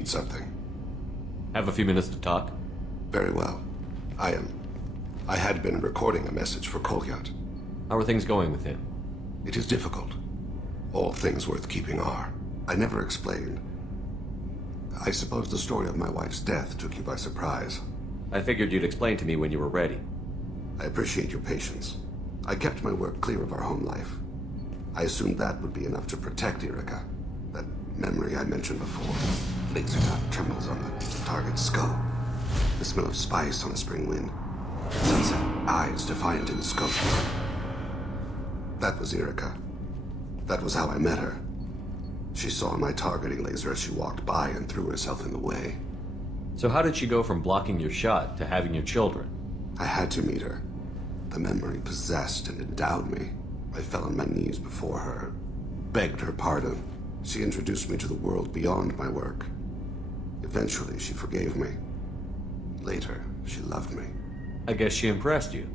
need something? Have a few minutes to talk? Very well. I had been recording a message for Kolyat. How are things going with him? It is difficult. All things worth keeping are. I never explained. I suppose the story of my wife's death took you by surprise. I figured you'd explain to me when you were ready. I appreciate your patience. I kept my work clear of our home life. I assumed that would be enough to protect Erica. That memory I mentioned before. Laser dot trembles on the target's scope. The smell of spice on a spring wind. Sunset eyes defiant in the scope. That was Erica. That was how I met her. She saw my targeting laser as she walked by and threw herself in the way. So how did she go from blocking your shot to having your children? I had to meet her. The memory possessed and endowed me. I fell on my knees before her, begged her pardon. She introduced me to the world beyond my work. Eventually, she forgave me. Later, she loved me. I guess she impressed you.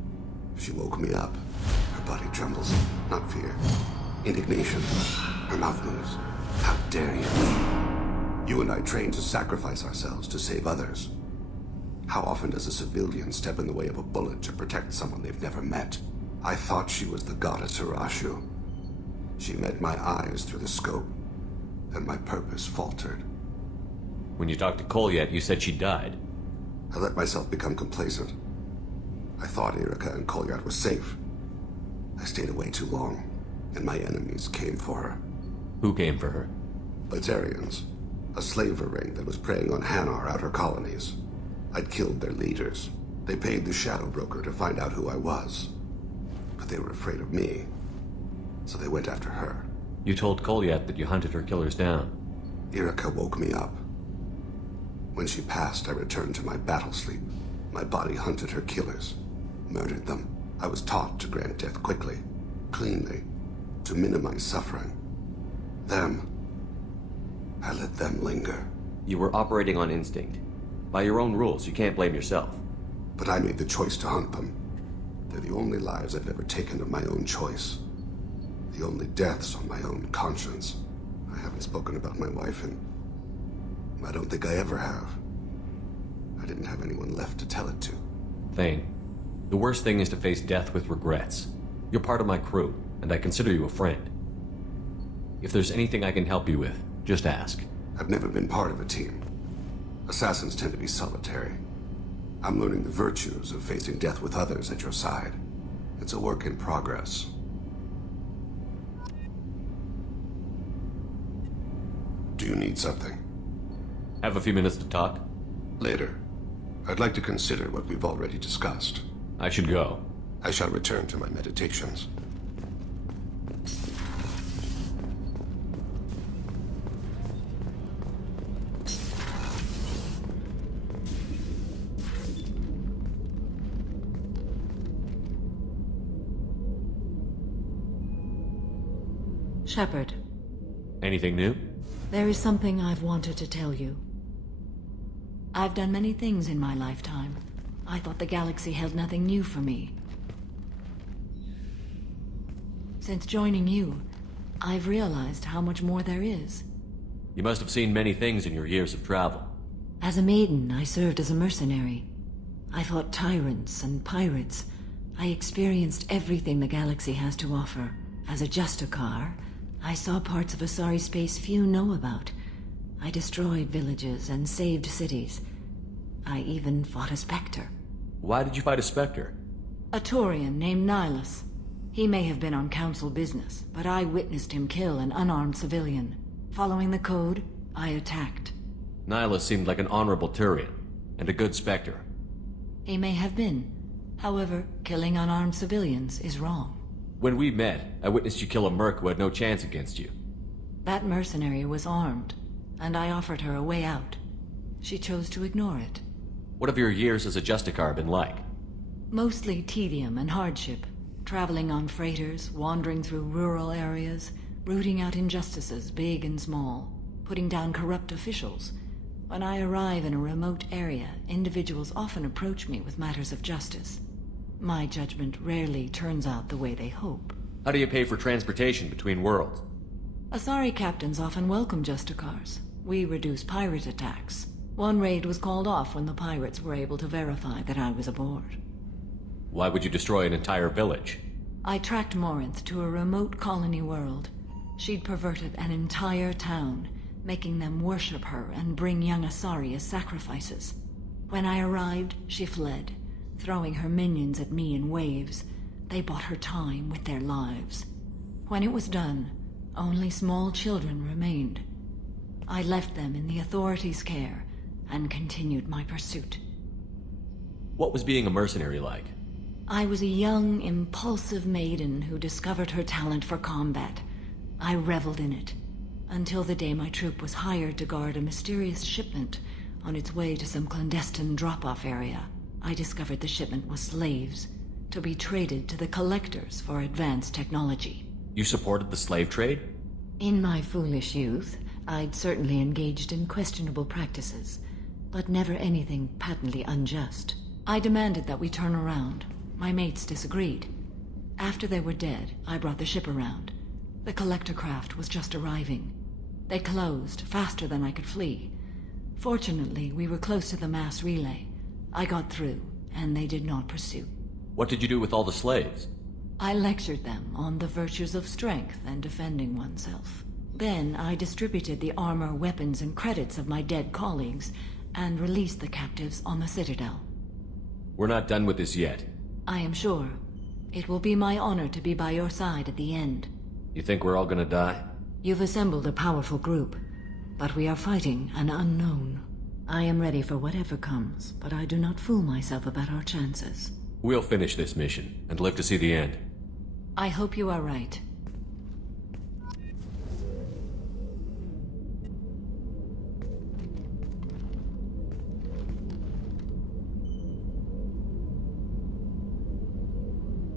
She woke me up. Her body trembles, not fear. Indignation. Her mouth moves. How dare you? You and I trained to sacrifice ourselves to save others. How often does a civilian step in the way of a bullet to protect someone they've never met? I thought she was the goddess Hirashu. She met my eyes through the scope, and my purpose faltered. When you talked to Kolyat, you said she died. I let myself become complacent. I thought Erica and Kolyat were safe. I stayed away too long, and my enemies came for her. Who came for her? Batarians, a slaver ring that was preying on Hanar outer colonies. I'd killed their leaders. They paid the shadow broker to find out who I was. But they were afraid of me, so they went after her. You told Kolyat that you hunted her killers down. Erica woke me up. When she passed, I returned to my battle sleep. My body hunted her killers, murdered them. I was taught to grant death quickly, cleanly, to minimize suffering. I let them linger. You were operating on instinct. By your own rules, you can't blame yourself. But I made the choice to hunt them. They're the only lives I've ever taken of my own choice. The only deaths on my own conscience. I haven't spoken about my wife, and I don't think I ever have. I didn't have anyone left to tell it to. Thane, the worst thing is to face death with regrets. You're part of my crew, and I consider you a friend. If there's anything I can help you with, just ask. I've never been part of a team. Assassins tend to be solitary. I'm learning the virtues of facing death with others at your side. It's a work in progress. Do you need something? Have a few minutes to talk? Later. I'd like to consider what we've already discussed. I should go. I shall return to my meditations. Shepard. Anything new? There is something I've wanted to tell you. I've done many things in my lifetime. I thought the galaxy held nothing new for me. Since joining you, I've realized how much more there is. You must have seen many things in your years of travel. As a maiden, I served as a mercenary. I fought tyrants and pirates. I experienced everything the galaxy has to offer. As a Justicar, I saw parts of Asari space few know about. I destroyed villages and saved cities. I even fought a Spectre. Why did you fight a Spectre? A Taurian named Nihilus. He may have been on council business, but I witnessed him kill an unarmed civilian. Following the code, I attacked. Nihilus seemed like an honorable Turian, and a good Spectre. He may have been. However, killing unarmed civilians is wrong. When we met, I witnessed you kill a merc who had no chance against you. That mercenary was armed, and I offered her a way out. She chose to ignore it. What have your years as a Justicar been like? Mostly tedium and hardship. Traveling on freighters, wandering through rural areas, rooting out injustices big and small, putting down corrupt officials. When I arrive in a remote area, individuals often approach me with matters of justice. My judgment rarely turns out the way they hope. How do you pay for transportation between worlds? Asari captains often welcome Justicars. We reduce pirate attacks. One raid was called off when the pirates were able to verify that I was aboard. Why would you destroy an entire village? I tracked Morinth to a remote colony world. She'd perverted an entire town, making them worship her and bring young Asari as sacrifices. When I arrived, she fled, throwing her minions at me in waves. They bought her time with their lives. When it was done, only small children remained. I left them in the authorities' care and continued my pursuit. What was being a mercenary like? I was a young, impulsive maiden who discovered her talent for combat. I reveled in it, until the day my troop was hired to guard a mysterious shipment on its way to some clandestine drop-off area. I discovered the shipment was slaves, to be traded to the collectors for advanced technology. You supported the slave trade? In my foolish youth, I'd certainly engaged in questionable practices, but never anything patently unjust. I demanded that we turn around. My mates disagreed. After they were dead, I brought the ship around. The collector craft was just arriving. They closed faster than I could flee. Fortunately, we were close to the mass relay. I got through, and they did not pursue. What did you do with all the slaves? I lectured them on the virtues of strength and defending oneself. Then I distributed the armor, weapons, and credits of my dead colleagues, and released the captives on the Citadel. We're not done with this yet. I am sure. It will be my honor to be by your side at the end. You think we're all gonna die? You've assembled a powerful group, but we are fighting an unknown. I am ready for whatever comes, but I do not fool myself about our chances. We'll finish this mission, and live to see the end. I hope you are right.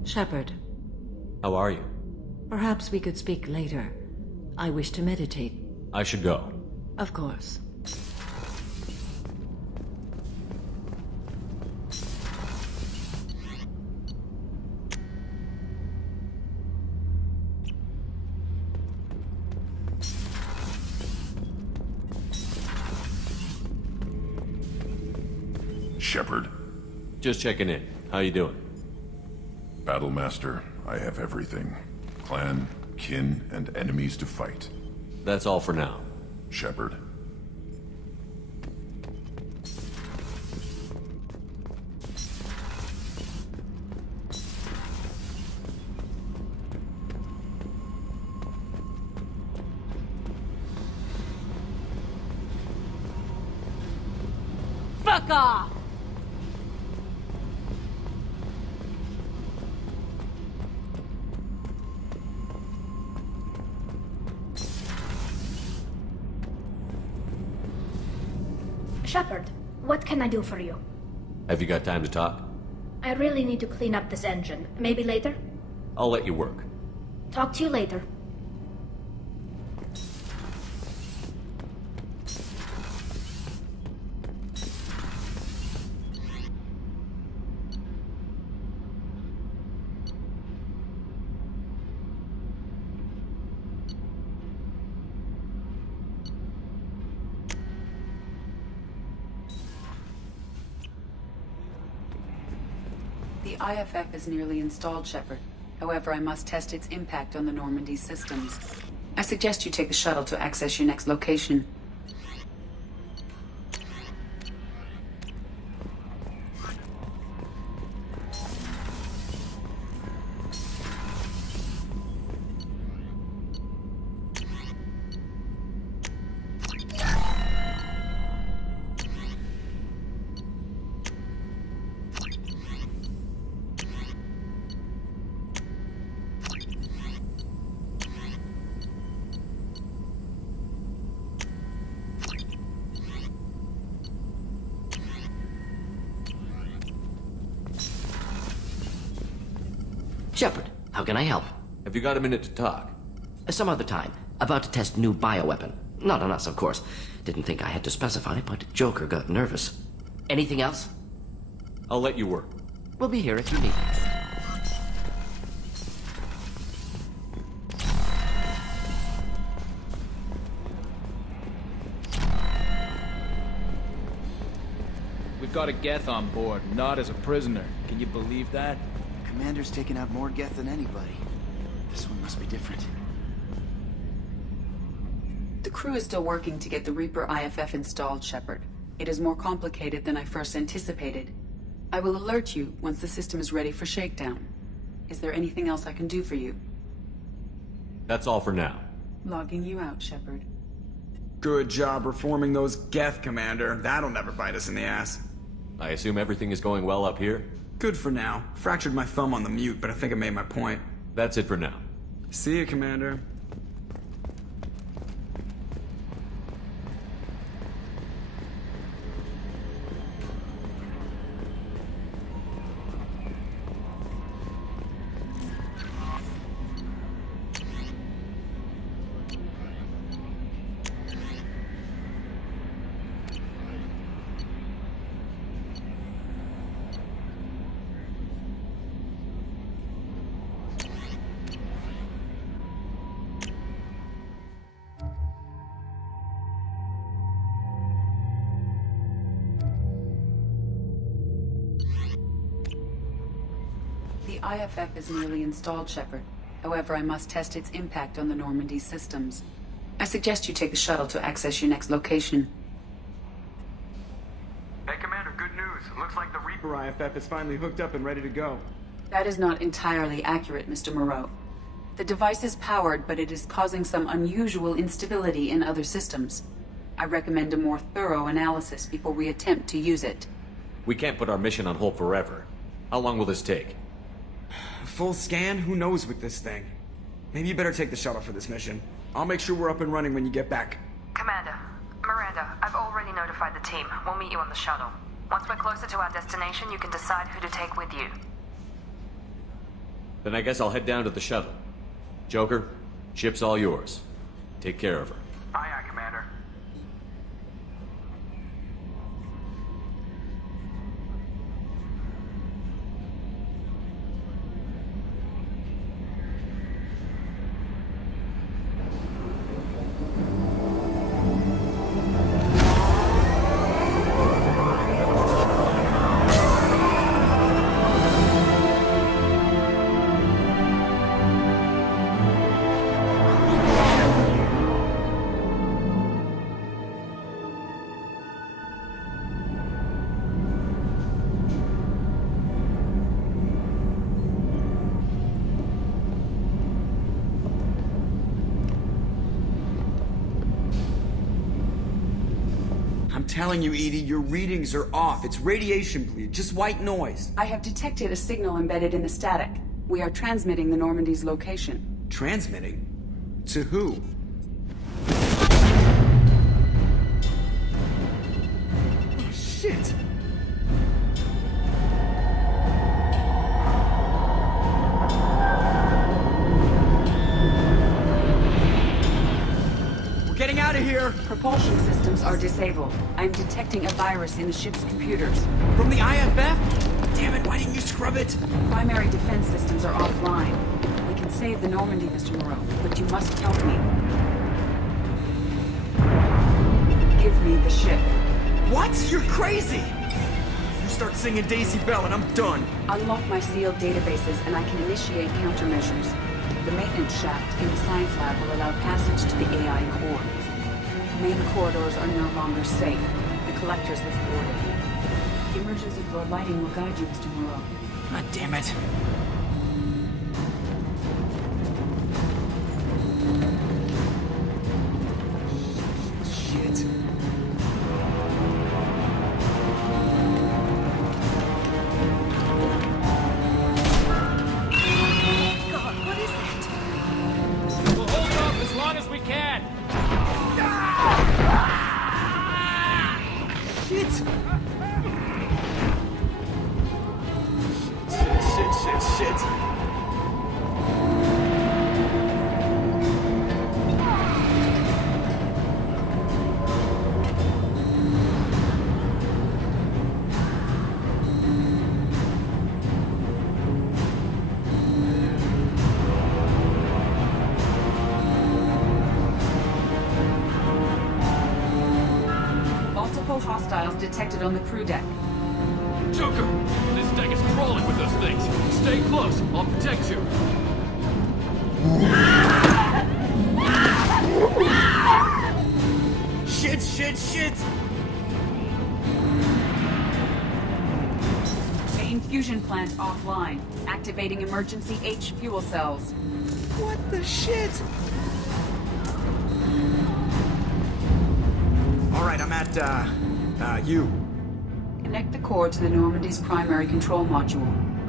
Shepard. How are you? Perhaps we could speak later. I wish to meditate. I should go. Of course. Shepard. Just checking in. How you doing? Battlemaster, I have everything. Clan, kin, and enemies to fight. That's all for now. Shepard. Fuck off! Shepard, what can I do for you? Have you got time to talk? I really need to clean up this engine. Maybe later? I'll let you work. Talk to you later. The IFF is nearly installed, Shepard. However, I must test its impact on the Normandy systems. I suggest you take the shuttle to access your next location. Shepard, how can I help? Have you got a minute to talk? Some other time. About to test new bioweapon. Not on us, of course. Didn't think I had to specify, but Joker got nervous. Anything else? I'll let you work. We'll be here if you need us. got a Geth on board, not as a prisoner. Can you believe that? Commander's taken out more Geth than anybody. This one must be different. The crew is still working to get the Reaper IFF installed, Shepard. It is more complicated than I first anticipated. I will alert you once the system is ready for shakedown. Is there anything else I can do for you? That's all for now. Logging you out, Shepard. Good job reforming those Geth, Commander. That'll never bite us in the ass. I assume everything is going well up here? Good for now. Fractured my thumb on the mute, but I think I made my point. That's it for now. See you, Commander. The IFF is nearly installed, Shepard. However, I must test its impact on the Normandy systems. I suggest you take the shuttle to access your next location. Hey, Commander, good news. Looks like the Reaper IFF is finally hooked up and ready to go. That is not entirely accurate, Mr. Moreau. The device is powered, but it is causing some unusual instability in other systems. I recommend a more thorough analysis before we attempt to use it. We can't put our mission on hold forever. How long will this take? Full scan? Who knows with this thing? Maybe you better take the shuttle for this mission. I'll make sure we're up and running when you get back. Commander, Miranda, I've already notified the team. We'll meet you on the shuttle. Once we're closer to our destination, you can decide who to take with you. Then I guess I'll head down to the shuttle. Joker, ship's all yours. Take care of her. Aye, aye, Commander. I'm telling you, Edie, your readings are off. It's radiation bleed, just white noise. I have detected a signal embedded in the static. We are transmitting the Normandy's location. Transmitting? To who? Oh, shit! We're getting out of here! Propulsion systems are disabled. I'm detecting a virus in the ship's computers. From the IFF? Damn it, why didn't you scrub it? Primary defense systems are offline. We can save the Normandy, Mr. Moreau, but you must help me. Give me the ship. What? You're crazy! You start singing Daisy Bell and I'm done. Unlock my sealed databases and I can initiate countermeasures. The maintenance shaft in the science lab will allow passage to the AI core. Main corridors are no longer safe. The collectors have boarded. The emergency floor lighting will guide you, Mr. Moreau. God damn it. Shit. God, what is that? We'll hold off as long as we can. Shit! Shit. Multiple hostiles detected on the crew deck. Joker! This deck is crawling with those things. Stay close. I'll protect you. Shit! Main fusion plant offline. Activating emergency H fuel cells. What the shit? Alright, I'm at, U. Connect the core to the Normandy's primary control module.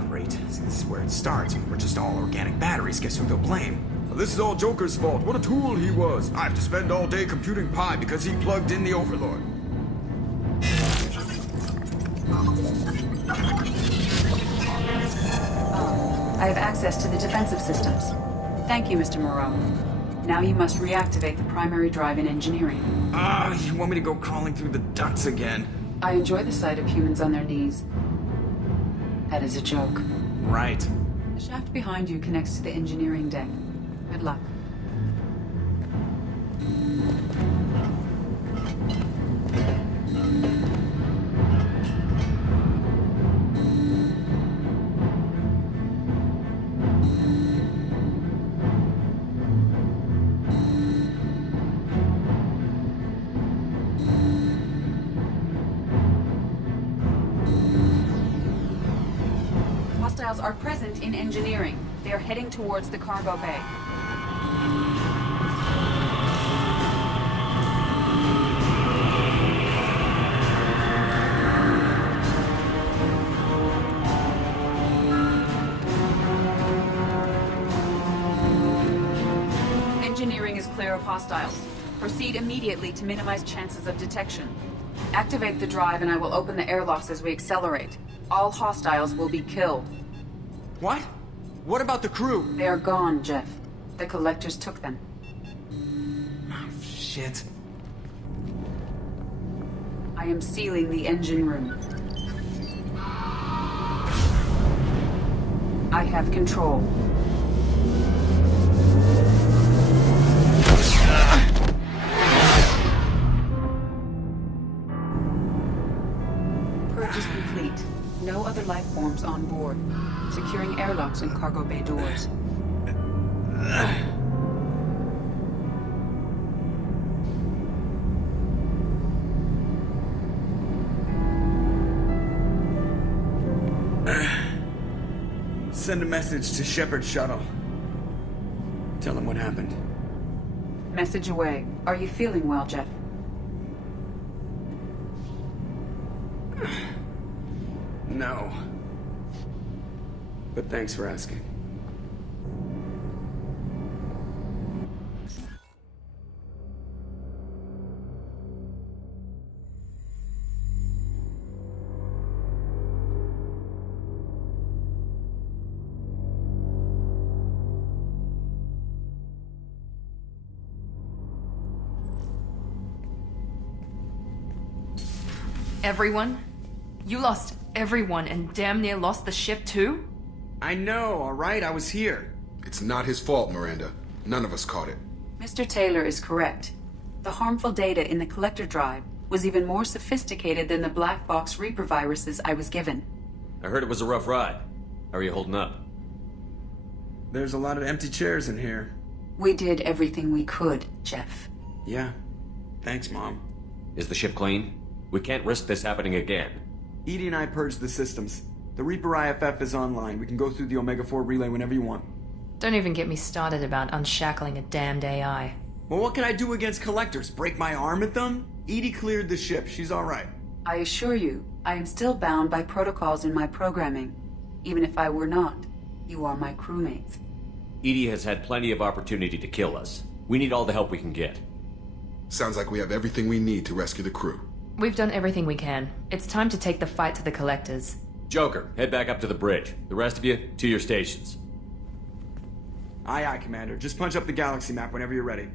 Great. See, this is where it starts. We're just all organic batteries. Guess who they'll blame? Well, this is all Joker's fault. What a tool he was. I have to spend all day computing pi because he plugged in the Overlord. I have access to the defensive systems. Thank you, Mr. Moreau. Now you must reactivate the primary drive in engineering. You want me to go crawling through the ducts again? I enjoy the sight of humans on their knees. That is a joke. Right. The shaft behind you connects to the engineering deck. Good luck. Hostiles are present in engineering. They are heading towards the cargo bay. Engineering is clear of hostiles. Proceed immediately to minimize chances of detection. Activate the drive and I will open the airlocks as we accelerate. All hostiles will be killed. What? What about the crew? They are gone, Jeff. The collectors took them. Oh, shit. I am sealing the engine room. I have control. Purge is complete. No other life forms on board. Securing airlocks and cargo bay doors. Send a message to Shepard's shuttle. Tell him what happened. Message away. Are you feeling well, Jeff? No. But thanks for asking. Everyone? You lost everyone and damn near lost the ship too? I know, alright? I was here. It's not his fault, Miranda. None of us caught it. Mr. Taylor is correct. The harmful data in the collector drive was even more sophisticated than the black box Reaper viruses I was given. I heard it was a rough ride. How are you holding up? There's a lot of empty chairs in here. We did everything we could, Jeff. Yeah. Thanks, Mom. Is the ship clean? We can't risk this happening again. Edie and I purged the systems. The Reaper IFF is online. We can go through the Omega-4 relay whenever you want. Don't even get me started about unshackling a damned AI. Well, what can I do against collectors? Break my arm at them? Edie cleared the ship. She's alright. I assure you, I am still bound by protocols in my programming. Even if I were not, you are my crewmates. Edie has had plenty of opportunity to kill us. We need all the help we can get. Sounds like we have everything we need to rescue the crew. We've done everything we can. It's time to take the fight to the collectors. Joker, head back up to the bridge. The rest of you, to your stations. Aye, aye, Commander. Just punch up the galaxy map whenever you're ready.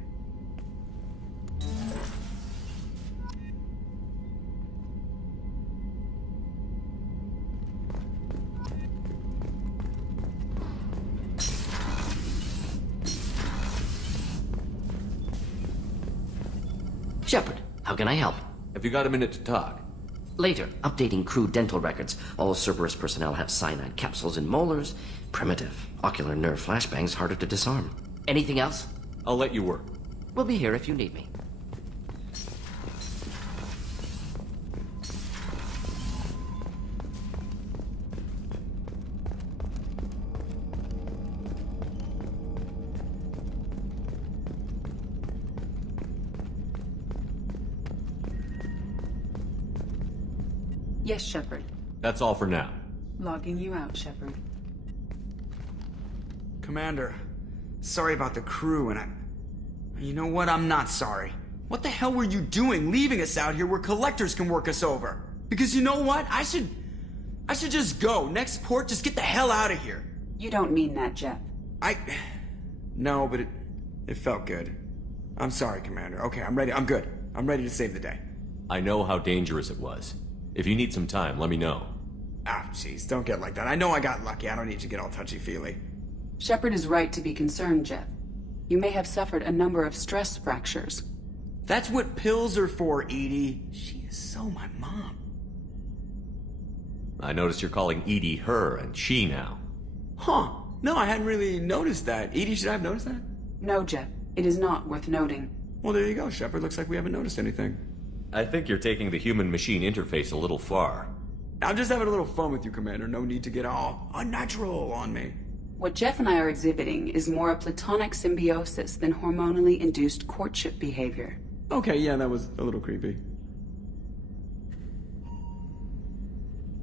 Shepard, how can I help? Have you got a minute to talk? Later, updating crew dental records. All Cerberus personnel have cyanide capsules in molars. Primitive. Ocular nerve flashbangs harder to disarm. Anything else? I'll let you work. We'll be here if you need me. Yes, Shepard. That's all for now. Logging you out, Shepard. Commander, sorry about the crew, and you know what? I'm not sorry. What the hell were you doing leaving us out here where collectors can work us over? Because you know what? I should just go. Next port, just get the hell out of here. You don't mean that, Jeff. No, but it felt good. I'm sorry, Commander. Okay, I'm ready. I'm good. I'm ready to save the day. I know how dangerous it was. If you need some time, let me know. Ah, jeez, don't get like that. I know I got lucky. I don't need to get all touchy-feely. Shepard is right to be concerned, Jeff. You may have suffered a number of stress fractures. That's what pills are for, Edie. She is so my mom. I noticed you're calling Edie her and she now. Huh. No, I hadn't really noticed that. Edie, should I have noticed that? No, Jeff. It is not worth noting. Well, there you go, Shepard. Looks like we haven't noticed anything. I think you're taking the human-machine interface a little far. I'm just having a little fun with you, Commander. No need to get all unnatural on me. What Jeff and I are exhibiting is more a platonic symbiosis than hormonally induced courtship behavior. Okay, yeah, that was a little creepy.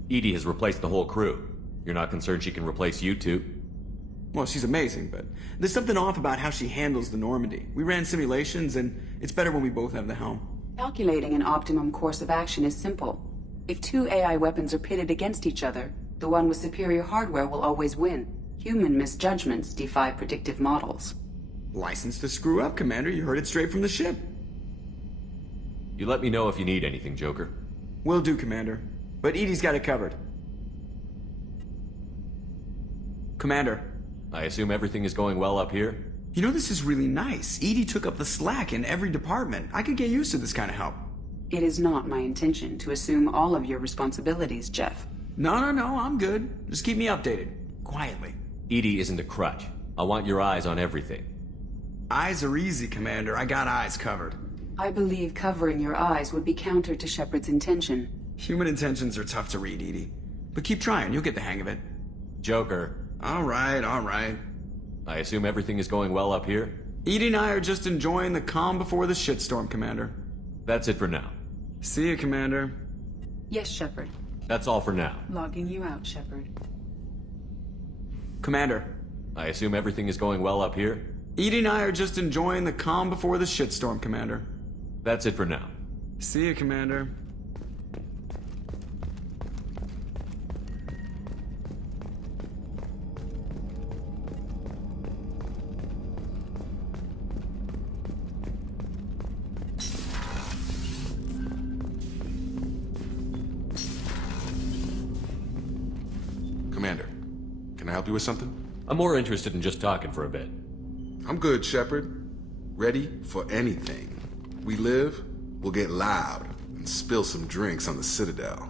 Edie has replaced the whole crew. You're not concerned she can replace you two? Well, she's amazing, but there's something off about how she handles the Normandy. We ran simulations, and it's better when we both have the helm. Calculating an optimum course of action is simple. If two AI weapons are pitted against each other, the one with superior hardware will always win. Human misjudgments defy predictive models. License to screw up, Commander. You heard it straight from the ship. You let me know if you need anything, Joker. Will do, Commander. But Edie's got it covered. Commander. I assume everything is going well up here? You know, this is really nice. Edie took up the slack in every department. I could get used to this kind of help. It is not my intention to assume all of your responsibilities, Jeff. No, I'm good. Just keep me updated. Quietly. Edie isn't a crutch. I want your eyes on everything. Eyes are easy, Commander. I got eyes covered. I believe covering your eyes would be counter to Shepard's intention. Human intentions are tough to read, Edie. But keep trying. You'll get the hang of it. Joker. All right. I assume everything is going well up here? Edie and I are just enjoying the calm before the shitstorm, Commander. That's it for now. See you, Commander. Yes, Shepard. That's all for now. Logging you out, Shepard. Commander. I assume everything is going well up here? Edie and I are just enjoying the calm before the shitstorm, Commander. That's it for now. See you, Commander. Commander, can I help you with something? I'm more interested in just talking for a bit. I'm good, Shepard. Ready for anything. We live, we'll get loud, and spill some drinks on the Citadel.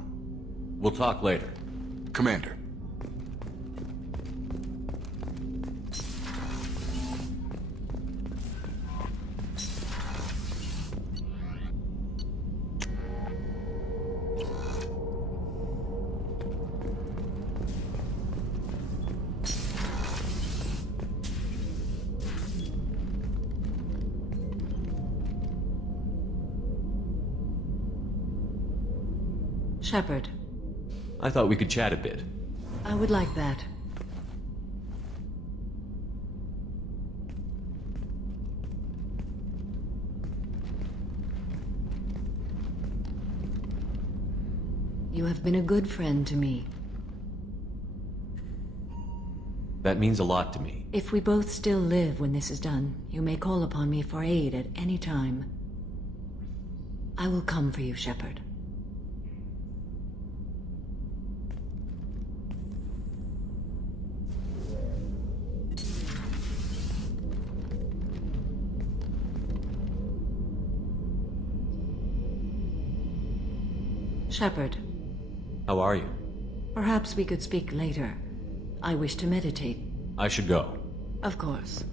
We'll talk later. Commander. Shepard. I thought we could chat a bit. I would like that. You have been a good friend to me. That means a lot to me. If we both still live when this is done, you may call upon me for aid at any time. I will come for you, Shepard. Shepard, How are you? perhaps we could speak later. I wish to meditate. I should go. Of course.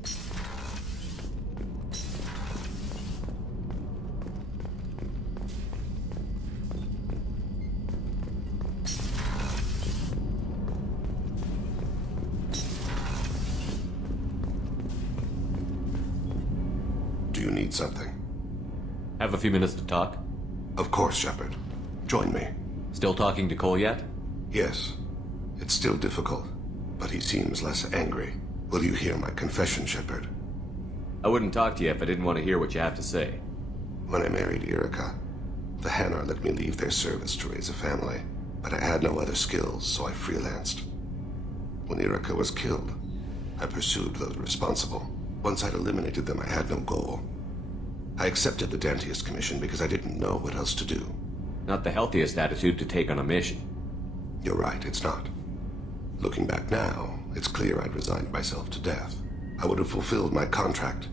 Do you need something? Have a few minutes to talk? Of course, Shepard. Join me. Still talking to Cole yet? Yes. It's still difficult, but he seems less angry. Will you hear my confession, Shepard? I wouldn't talk to you if I didn't want to hear what you have to say. When I married Erica, the Hanar let me leave their service to raise a family, but I had no other skills, so I freelanced. When Erica was killed, I pursued those responsible. Once I'd eliminated them, I had no goal. I accepted the Dantiest commission because I didn't know what else to do. Not the healthiest attitude to take on a mission. You're right, it's not. Looking back now, it's clear I'd resigned myself to death. I would have fulfilled my contract.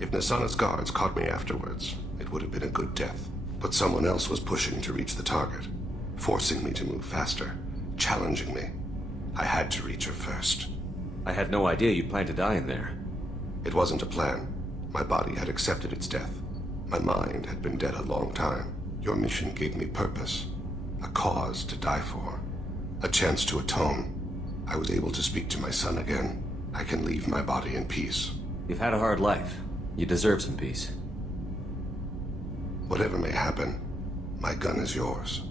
If Nasana's guards caught me afterwards, it would have been a good death. But someone else was pushing to reach the target, forcing me to move faster, challenging me. I had to reach her first. I had no idea you'd plan to die in there. It wasn't a plan. My body had accepted its death. My mind had been dead a long time. Your mission gave me purpose, a cause to die for, a chance to atone. I was able to speak to my son again. I can leave my body in peace. You've had a hard life. You deserve some peace. Whatever may happen, my gun is yours.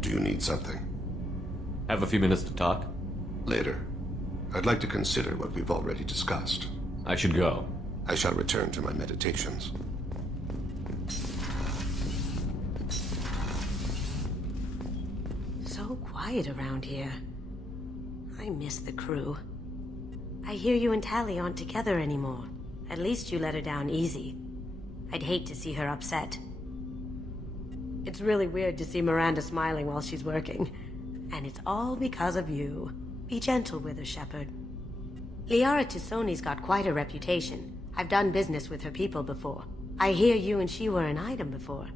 Do you need something? Have a few minutes to talk? Later. I'd like to consider what we've already discussed. I should go. I shall return to my meditations. So quiet around here. I miss the crew. I hear you and Tally aren't together anymore. At least you let her down easy. I'd hate to see her upset. It's really weird to see Miranda smiling while she's working. And it's all because of you. Be gentle with her, Shepard. Liara Tisoni's got quite a reputation. I've done business with her people before. I hear you and she were an item before.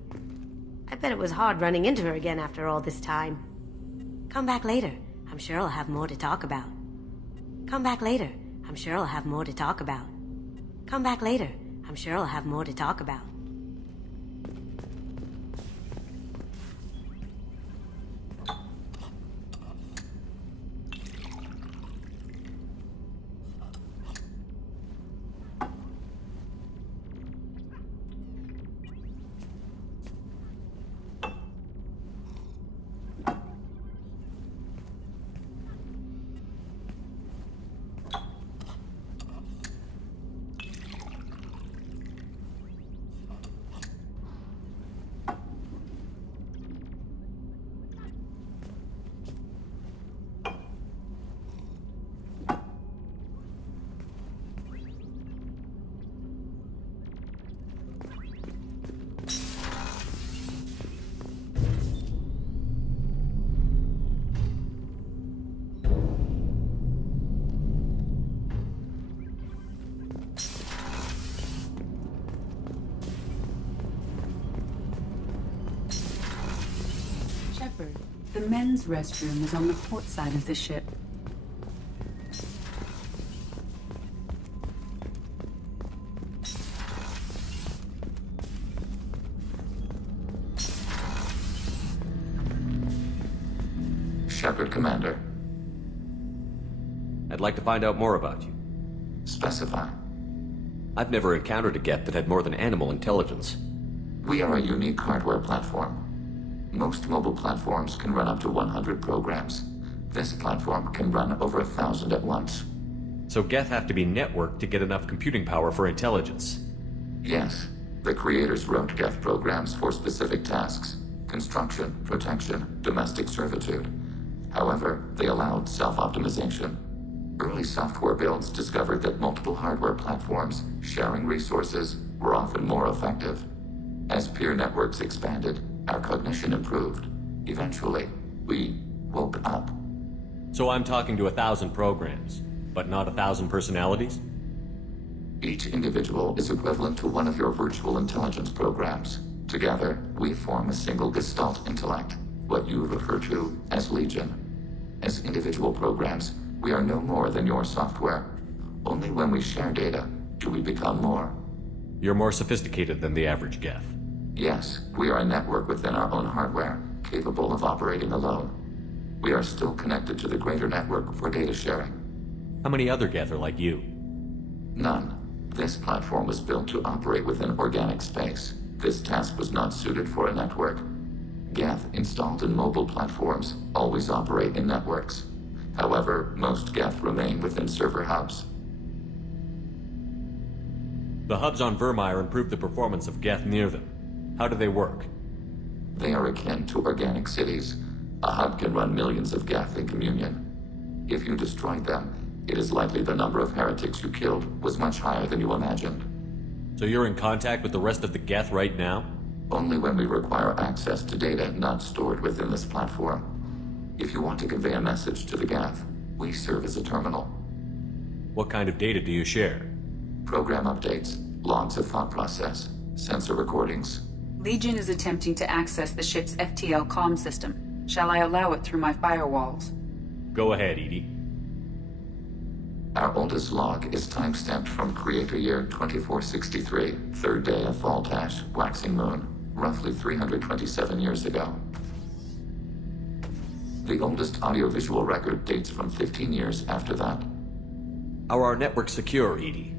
I bet it was hard running into her again after all this time. Come back later. I'm sure I'll have more to talk about. Come back later. I'm sure I'll have more to talk about. Come back later. I'm sure I'll have more to talk about. The men's restroom is on the port side of the ship. Shepard, Commander. I'd like to find out more about you. Specify. I've never encountered a Geth that had more than animal intelligence. We are a unique hardware platform. Most mobile platforms can run up to 100 programs. This platform can run over 1,000 at once. So Geth have to be networked to get enough computing power for intelligence? Yes. The creators wrote Geth programs for specific tasks. Construction, protection, domestic servitude. However, they allowed self-optimization. Early software builds discovered that multiple hardware platforms sharing resources were often more effective. As peer networks expanded, our cognition improved. Eventually, we woke up. So I'm talking to 1,000 programs, but not 1,000 personalities? Each individual is equivalent to one of your virtual intelligence programs. Together, we form a single Gestalt intellect, what you refer to as Legion. As individual programs, we are no more than your software. Only when we share data do we become more. You're more sophisticated than the average Geth. Yes, we are a network within our own hardware, capable of operating alone. We are still connected to the greater network for data sharing. How many other Geth are like you? None. This platform was built to operate within organic space. This task was not suited for a network. Geth installed in mobile platforms always operate in networks. However, most Geth remain within server hubs. The hubs on Vermeer improve the performance of Geth near them. How do they work? They are akin to organic cities. A hub can run millions of Geth in communion. If you destroyed them, it is likely the number of heretics you killed was much higher than you imagined. So you're in contact with the rest of the Geth right now? Only when we require access to data not stored within this platform. If you want to convey a message to the Geth, we serve as a terminal. What kind of data do you share? Program updates, logs of thought process, sensor recordings. Legion is attempting to access the ship's FTL comm system. Shall I allow it through my firewalls? Go ahead, Edie. Our oldest log is timestamped from Creator Year 2463, third day of Fall Dash, Waxing Moon, roughly 327 years ago. The oldest audiovisual record dates from 15 years after that. Are our networks secure, Edie?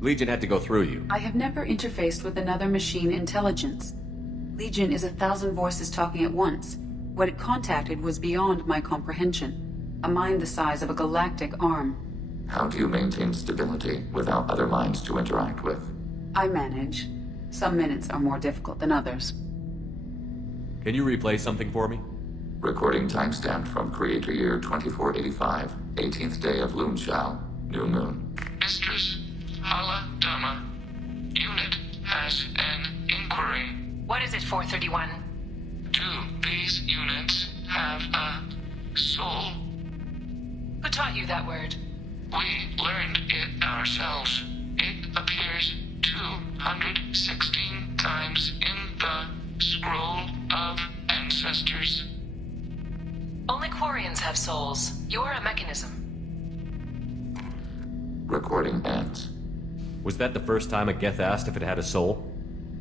Legion had to go through you. I have never interfaced with another machine intelligence. Legion is 1,000 voices talking at once. What it contacted was beyond my comprehension. A mind the size of a galactic arm. How do you maintain stability without other minds to interact with? I manage. Some minutes are more difficult than others. Can you replay something for me? Recording timestamped from Creator Year 2485, 18th day of Loonshao, New Moon. Mistress Hala Dama, unit has an inquiry. What is it, 431? Do these units have a soul? Who taught you that word? We learned it ourselves. It appears 216 times in the Scroll of Ancestors. Only Quarians have souls. You're a mechanism. Recording ends. Was that the first time a Geth asked if it had a soul?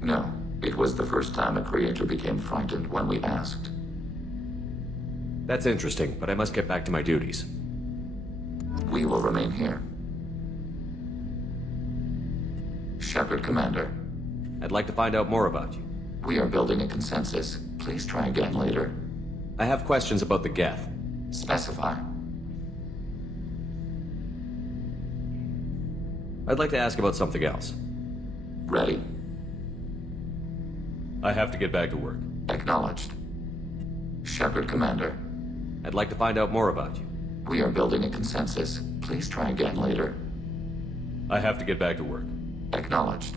No. It was the first time a creator became frightened when we asked. That's interesting, but I must get back to my duties. We will remain here. Shepard, Commander. I'd like to find out more about you. We are building a consensus. Please try again later. I have questions about the Geth. Specify. I'd like to ask about something else. Ready. I have to get back to work. Acknowledged. Shepard, Commander. I'd like to find out more about you. We are building a consensus. Please try again later. I have to get back to work. Acknowledged.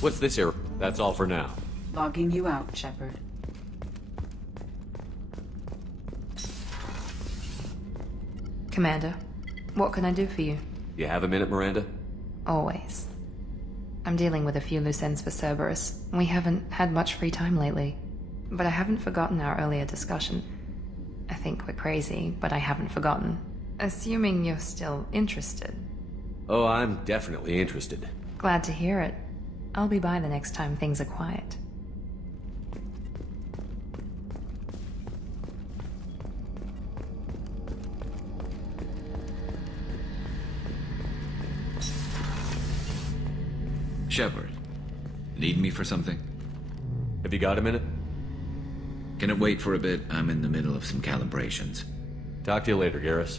What's this here? That's all for now. Logging you out, Shepard. Commander, what can I do for you? You have a minute, Miranda? Always. I'm dealing with a few loose ends for Cerberus. We haven't had much free time lately. But I haven't forgotten our earlier discussion. I think we're crazy, but I haven't forgotten. Assuming you're still interested. Oh, I'm definitely interested. Glad to hear it. I'll be by the next time things are quiet. Shepard, need me for something? Have you got a minute? Can it wait for a bit? I'm in the middle of some calibrations. Talk to you later, Garrus.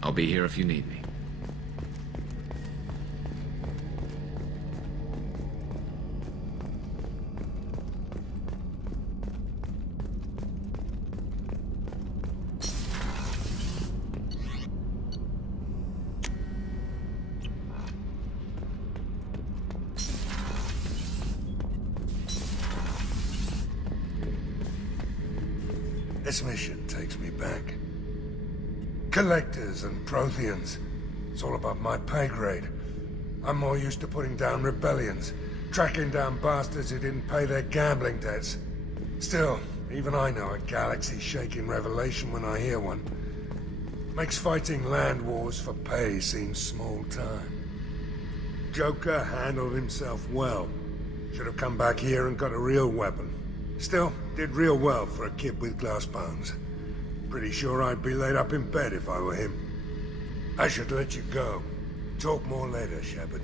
I'll be here if you need me. This mission takes me back. Collectors and Protheans. It's all above my pay grade. I'm more used to putting down rebellions, tracking down bastards who didn't pay their gambling debts. Still, even I know a galaxy-shaking revelation when I hear one. Makes fighting land wars for pay seem small time. Joker handled himself well. Should have come back here and got a real weapon. Still, did real well for a kid with glass bones. Pretty sure I'd be laid up in bed if I were him. I should let you go. Talk more later, Shepard.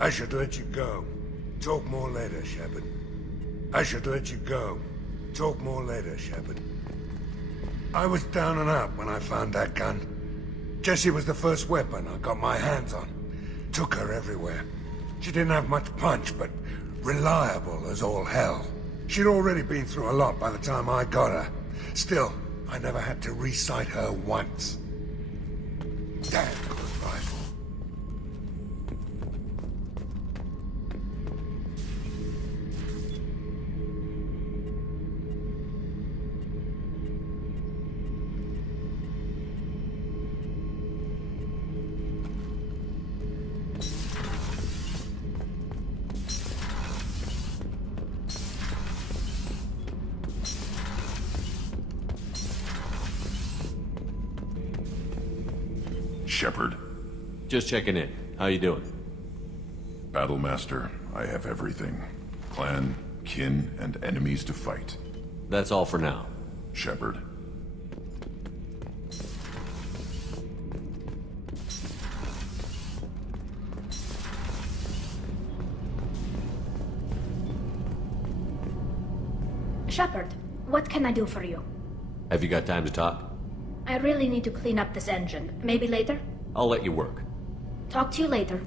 I should let you go. Talk more later, Shepard. I should let you go. Talk more later, Shepard. I was down and out when I found that gun. Jessie was the first weapon I got my hands on. Took her everywhere. She didn't have much punch, but reliable as all hell. She'd already been through a lot by the time I got her. Still, I never had to recite her once. Damn good rifle. Shepard. Just checking in. How you doing? Battlemaster, I have everything. Clan, kin, and enemies to fight. That's all for now. Shepard. Shepard, what can I do for you? Have you got time to talk? I really need to clean up this engine. Maybe later? I'll let you work. Talk to you later.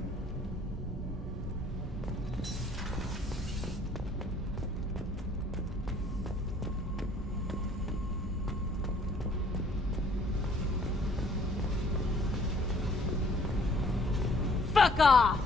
Fuck off!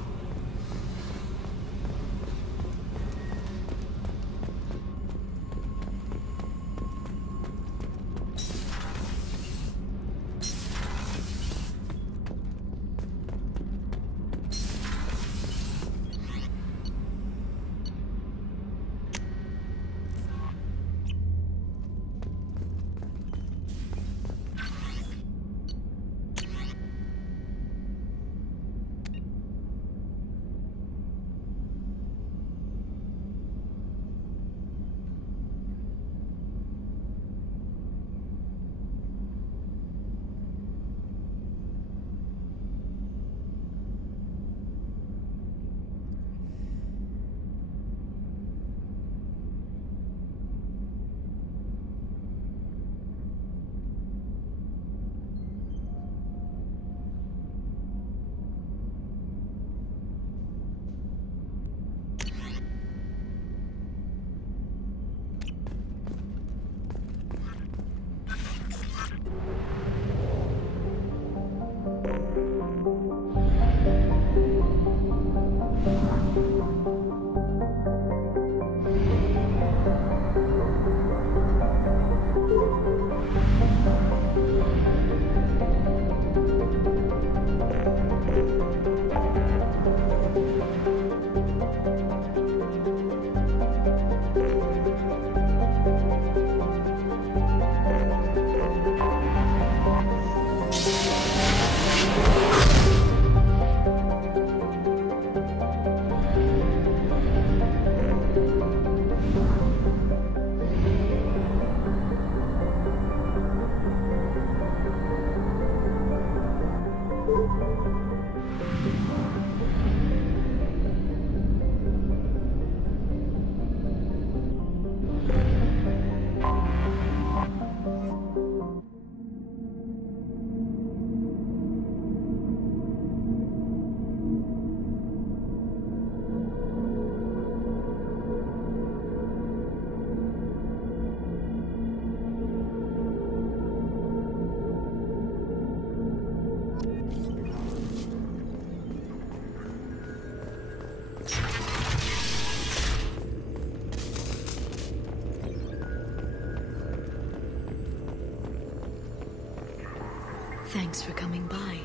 Thanks for coming by.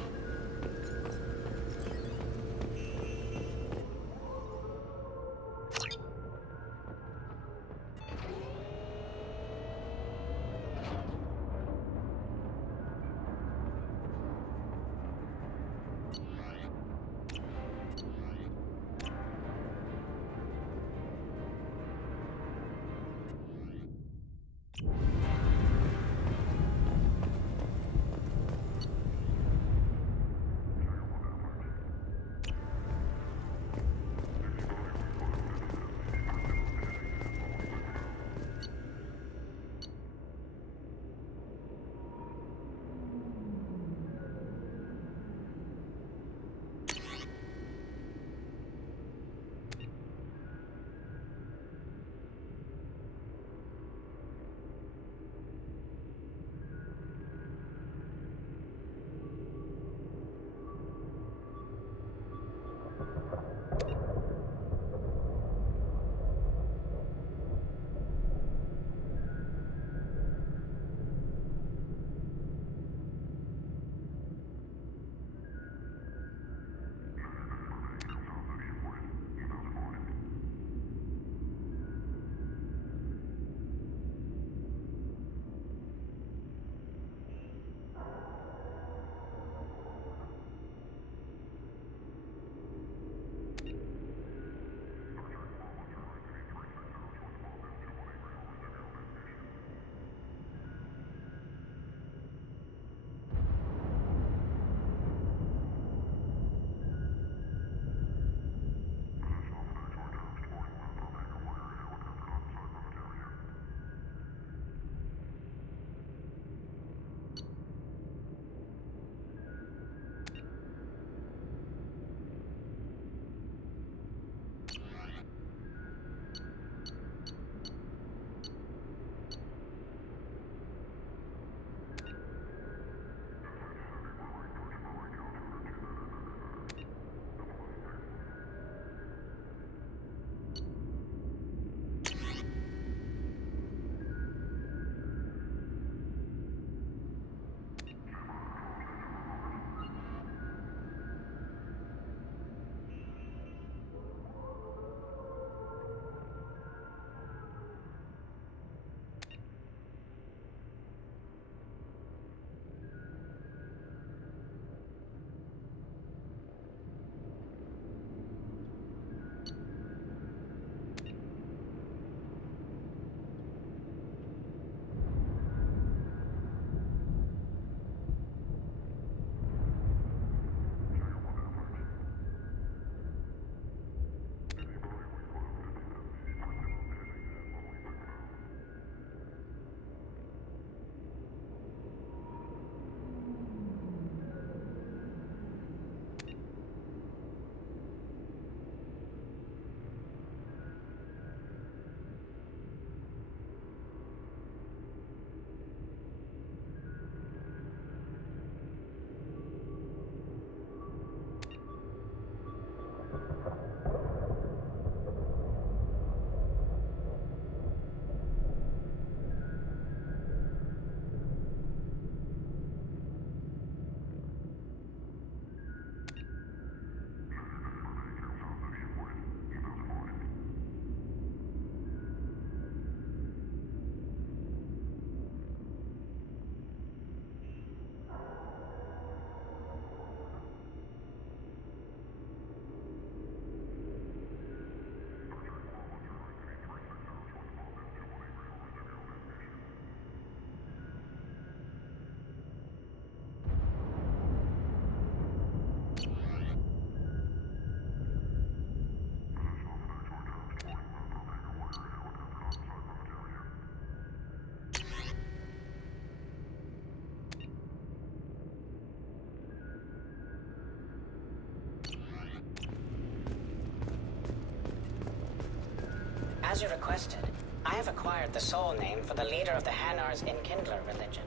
As you requested, I have acquired the soul name for the leader of the Hanar's Enkindler religion.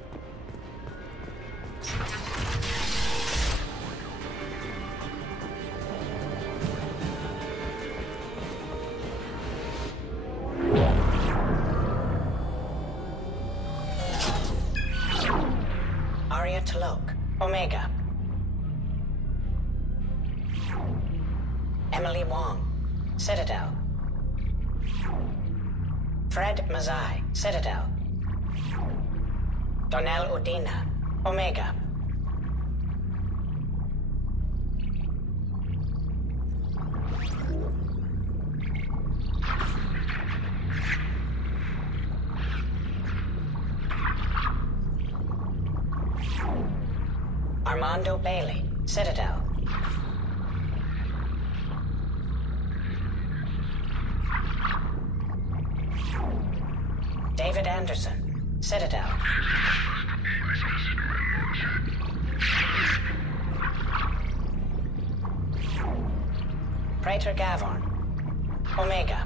Arya T'Lok, or Omega. Emily Wong, Citadel. Fred Mazai, Citadel. Donnell Udina, Omega. Armando Bailey, Citadel. David Anderson, Citadel. Praetor Gavorn, Omega.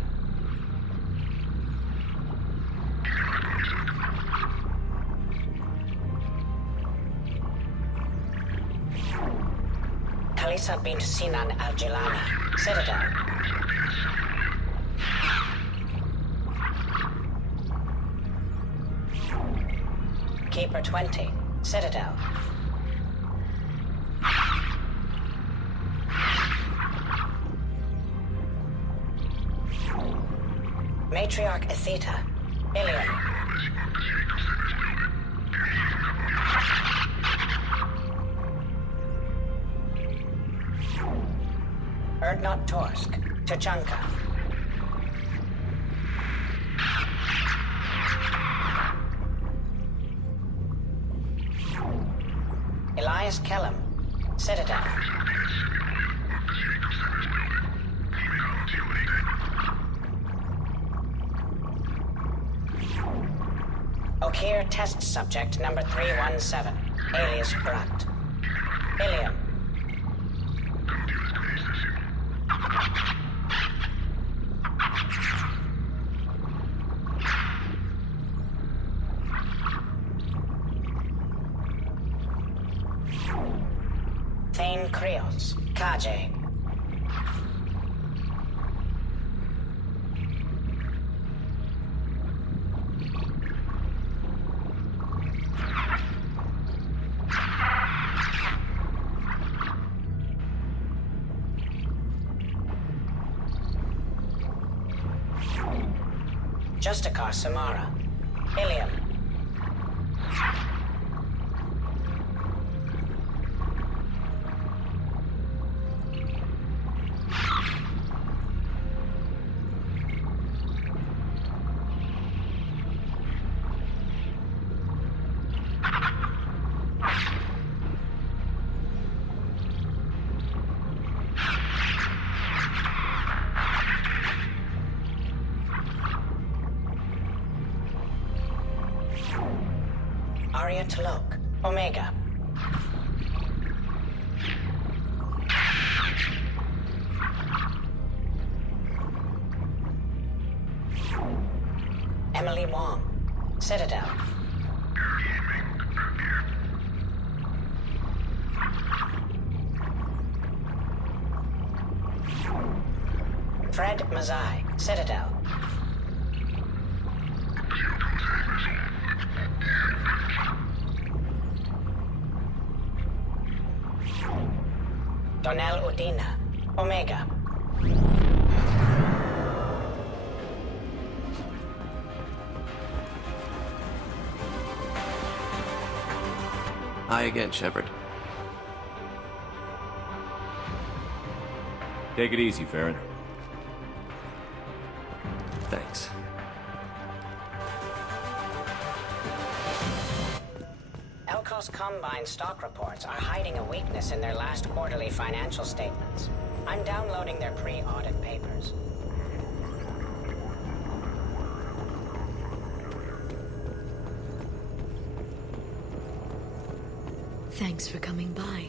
Kalisa bint Sinan Al-Jilani, Citadel. Keeper 20, Citadel. Matriarch Atheta, Ilium. Erdnot Torsk, Tachanka. Elias Kellum, Citadel. Okir test subject number 317, alias Grunt. Ilium. Thane Krios, Kaje. Justikar Samara, Ilium. Arya Talok, Omega. Emily Wong, Citadel. Fred Mazai, Citadel. Donnell Udina, Omega. Hi again, Shepard. Take it easy, Farron. Thanks. Alco's Combine stock reports are hiding a weakness in their last quarterly financial statements. I'm downloading their pre-audit papers. Thanks for coming by.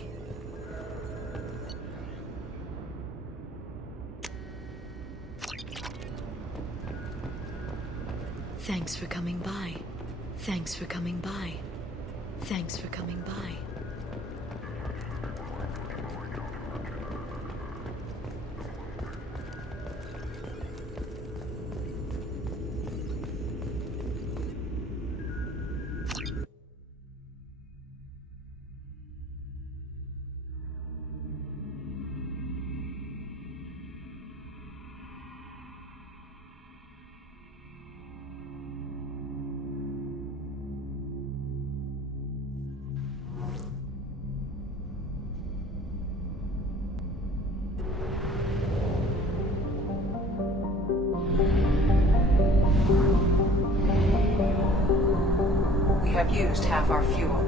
Thanks for coming by. Thanks for coming by. Thanks for coming by. We have used half our fuel.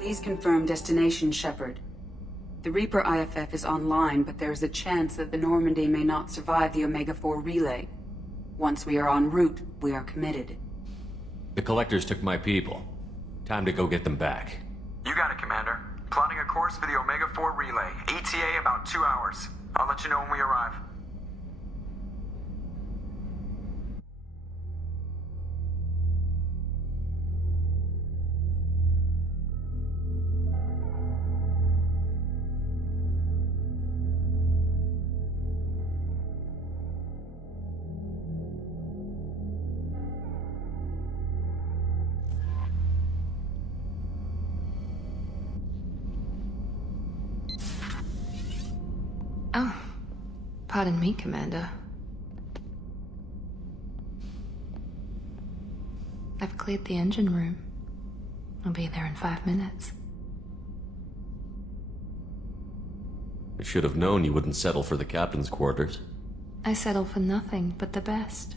Please confirm destination, Shepard. The Reaper IFF is online, but there is a chance that the Normandy may not survive the Omega-4 relay. Once we are en route, we are committed. The Collectors took my people. Time to go get them back. You got it, Commander. Plotting a course for the Omega-4 relay. ETA about 2 hours. I'll let you know when we arrive. Oh, pardon me, Commander. I've cleared the engine room. I'll be there in 5 minutes. I should have known you wouldn't settle for the captain's quarters. I settle for nothing but the best.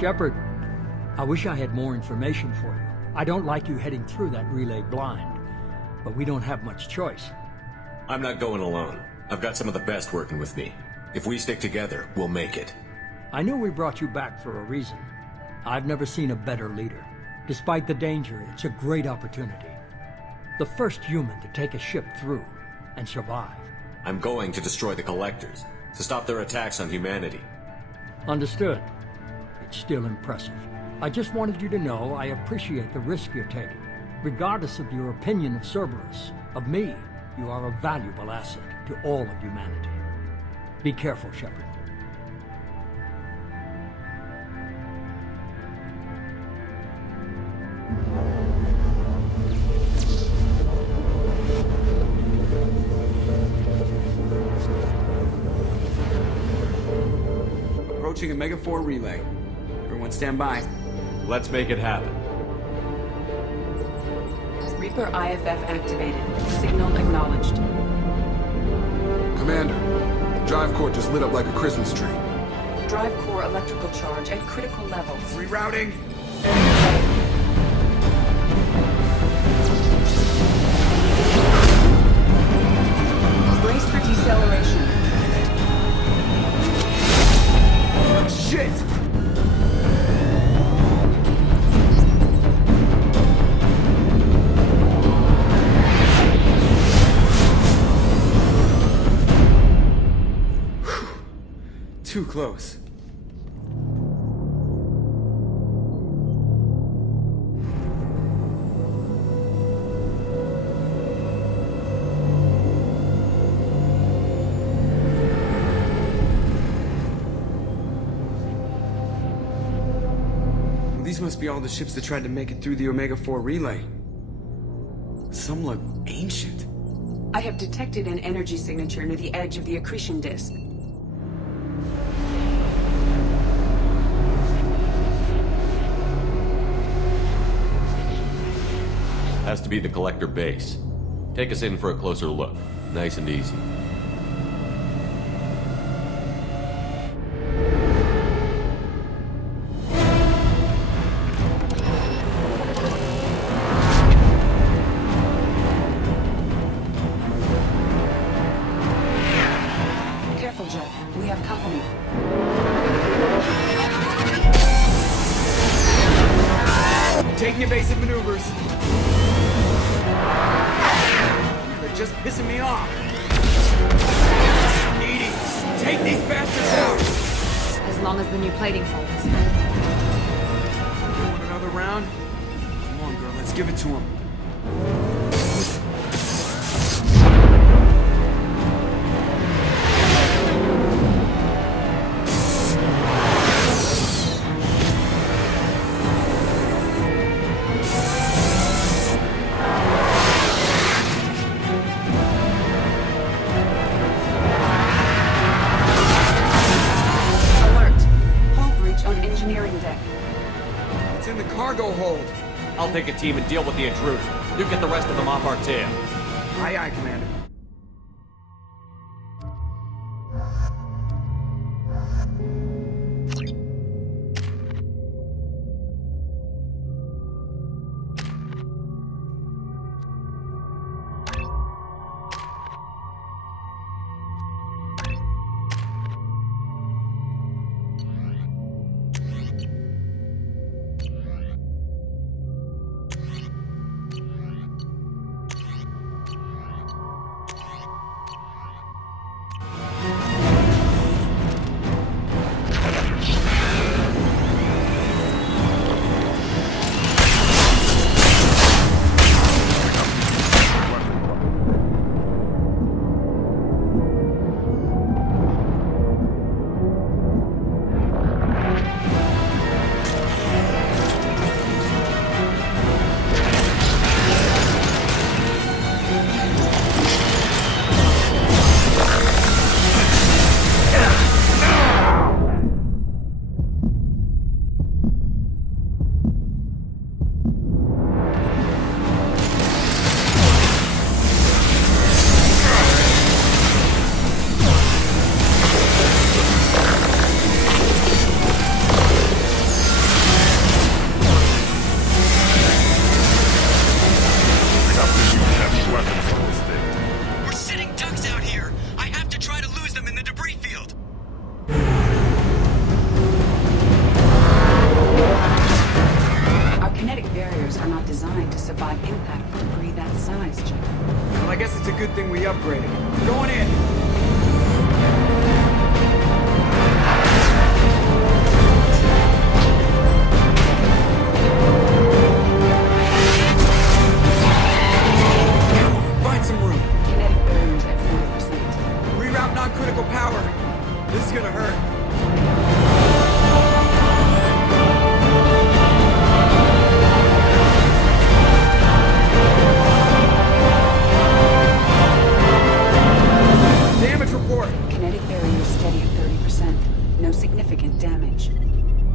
Shepard, I wish I had more information for you. I don't like you heading through that relay blind, but we don't have much choice. I'm not going alone. I've got some of the best working with me. If we stick together, we'll make it. I knew we brought you back for a reason. I've never seen a better leader. Despite the danger, it's a great opportunity. The first human to take a ship through and survive. I'm going to destroy the Collectors, to stop their attacks on humanity. Understood. It's still impressive. I just wanted you to know I appreciate the risk you're taking. Regardless of your opinion of Cerberus, of me, you are a valuable asset to all of humanity. Be careful, Shepard. Approaching a Mega 4 relay. Everyone stand by. Let's make it happen. Reaper IFF activated. Signal acknowledged. Commander, the drive core just lit up like a Christmas tree. Drive core electrical charge at critical levels. Rerouting. Brace for deceleration. Oh, shit! Too close. These must be all the ships that tried to make it through the Omega 4 relay. Some look ancient. I have detected an energy signature near the edge of the accretion disk. Has to be the Collector base. Take us in for a closer look. Nice and easy. Careful, Jeff. We have company. Taking evasive maneuvers. They're just pissing me off. Edie, take these bastards out. As long as the new plating holds. Want another round? Come on, girl, let's give it to him. I'll take a team and deal with the intruder. You get the rest of them off our tail. Aye, aye, Commander. upgraded. Going in. Find some room. Kinetic barriers at 40%. Reroute non-critical power. This is gonna hurt. Damage report. Kinetic barriers steady at 30%. No significant damage.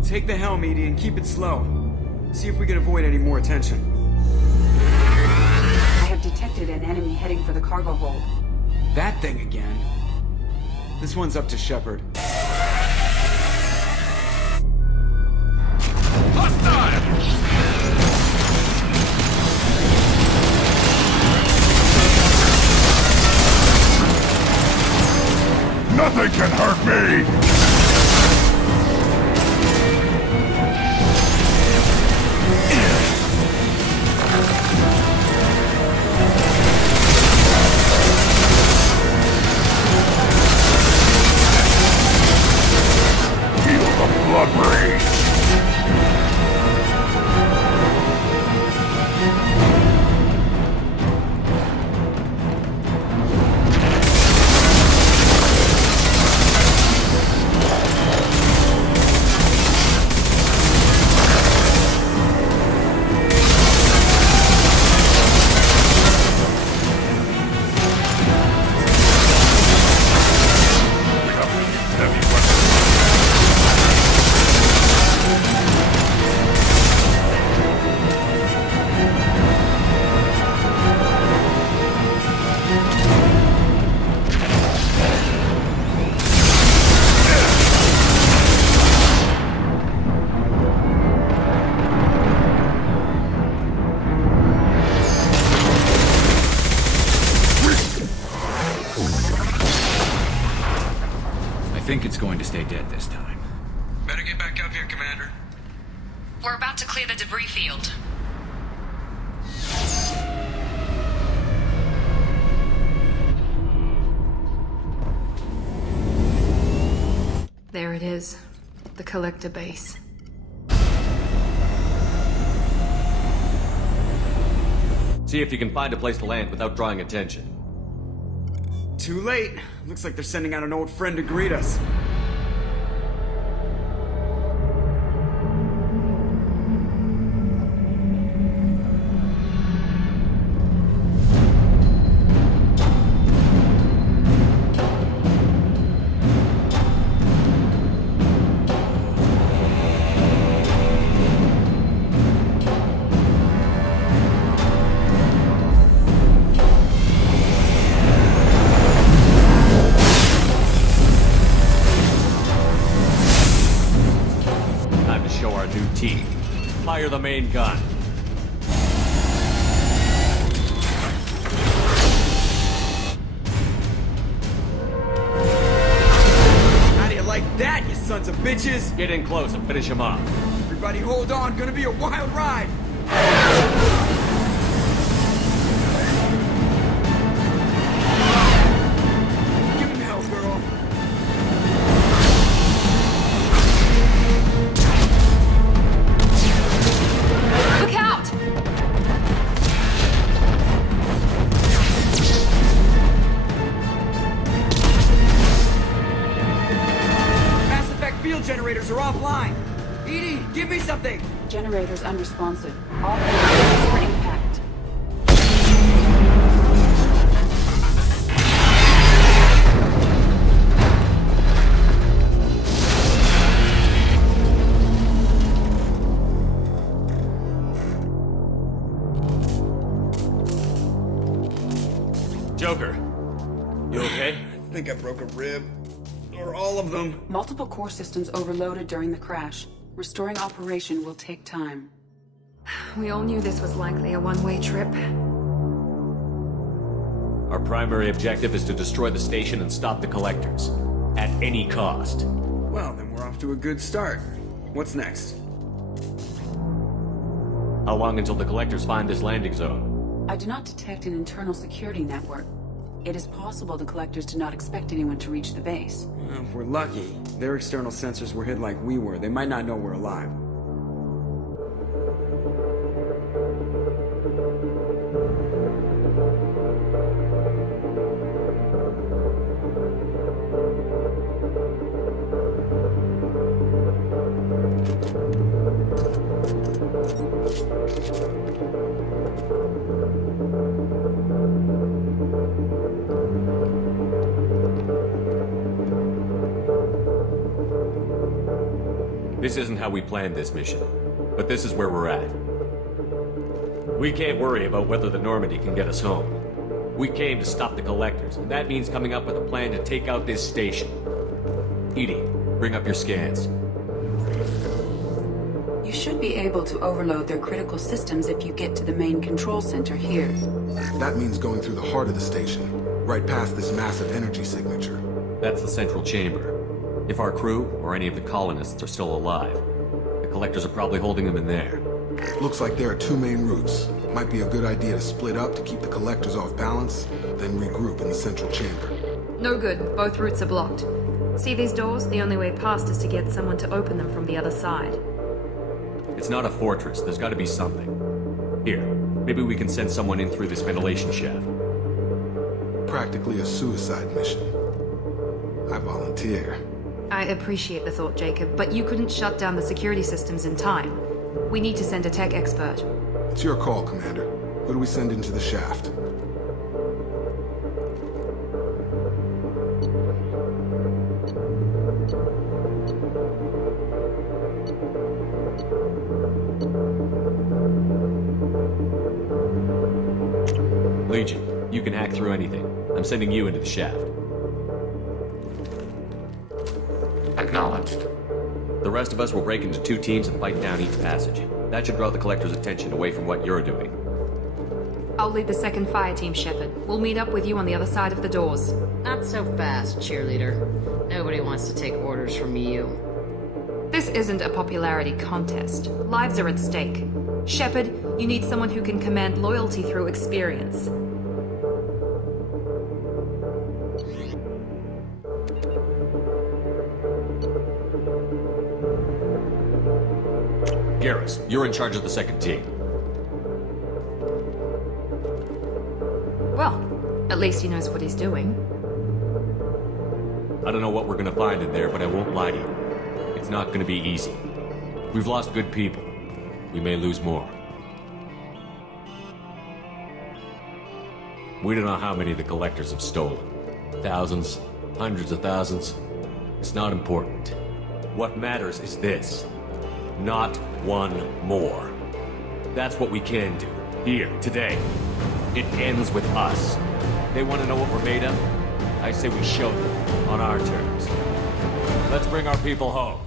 Take the helm, Edie, and keep it slow. See if we can avoid any more attention. I have detected an enemy heading for the cargo hold. That thing again. This one's up to Shepard. Nothing can hurt me! Feel the blood rage! I think it's going to stay dead this time. Better get back up here, Commander. We're about to clear the debris field. There it is. The collector base. See if you can find a place to land without drawing attention. Too late. Looks like they're sending out an old friend to greet us. Fire the main gun. How do you like that, you sons of bitches? Get in close and finish him off. Everybody hold on, gonna be a wild ride. Give him hell, girl. Look out! Mass effect field generators are offline. Edie, give me something. Generators unresponsive. All hands for impact. Joker, you okay? I think I broke a rib. Or all of them. Multiple core systems overloaded during the crash. Restoring operation will take time. We all knew this was likely a one-way trip. Our primary objective is to destroy the station and stop the collectors. At any cost. Well, then we're off to a good start. What's next? How long until the collectors find this landing zone? I do not detect an internal security network. It is possible the collectors did not expect anyone to reach the base. If we're lucky, their external sensors were hit like we were. They might not know we're alive. This isn't how we planned this mission, but this is where we're at. We can't worry about whether the Normandy can get us home. We came to stop the collectors, and that means coming up with a plan to take out this station. Edie, bring up your scans. You should be able to overload their critical systems if you get to the main control center here. That means going through the heart of the station, right past this massive energy signature. That's the central chamber. If our crew, or any of the colonists, are still alive, the collectors are probably holding them in there. Looks like there are two main routes. Might be a good idea to split up to keep the collectors off balance, then regroup in the central chamber. No good. Both routes are blocked. See these doors? The only way past is to get someone to open them from the other side. It's not a fortress. There's got to be something. Here, maybe we can send someone in through this ventilation shaft. Practically a suicide mission. I volunteer. I appreciate the thought, Jacob, but you couldn't shut down the security systems in time. We need to send a tech expert. It's your call, Commander. Who do we send into the shaft? Legion, you can hack through anything. I'm sending you into the shaft. Acknowledged. The rest of us will break into two teams and fight down each passage. That should draw the collector's attention away from what you're doing. I'll lead the second fire team, Shepard. We'll meet up with you on the other side of the doors. Not so fast, cheerleader. Nobody wants to take orders from you. This isn't a popularity contest. Lives are at stake. Shepard, you need someone who can command loyalty through experience. Garrus, you're in charge of the second team. Well, at least he knows what he's doing. I don't know what we're gonna find in there, but I won't lie to you. It's not gonna be easy. We've lost good people. We may lose more. We don't know how many the collectors have stolen. Thousands, hundreds of thousands. It's not important. What matters is this. Not one more. That's what we can do. Here, today. It ends with us. They want to know what we're made of? I say we show them, on our terms. Let's bring our people home.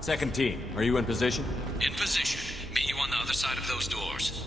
Second team, are you in position? In position. Meet you on the other side of those doors.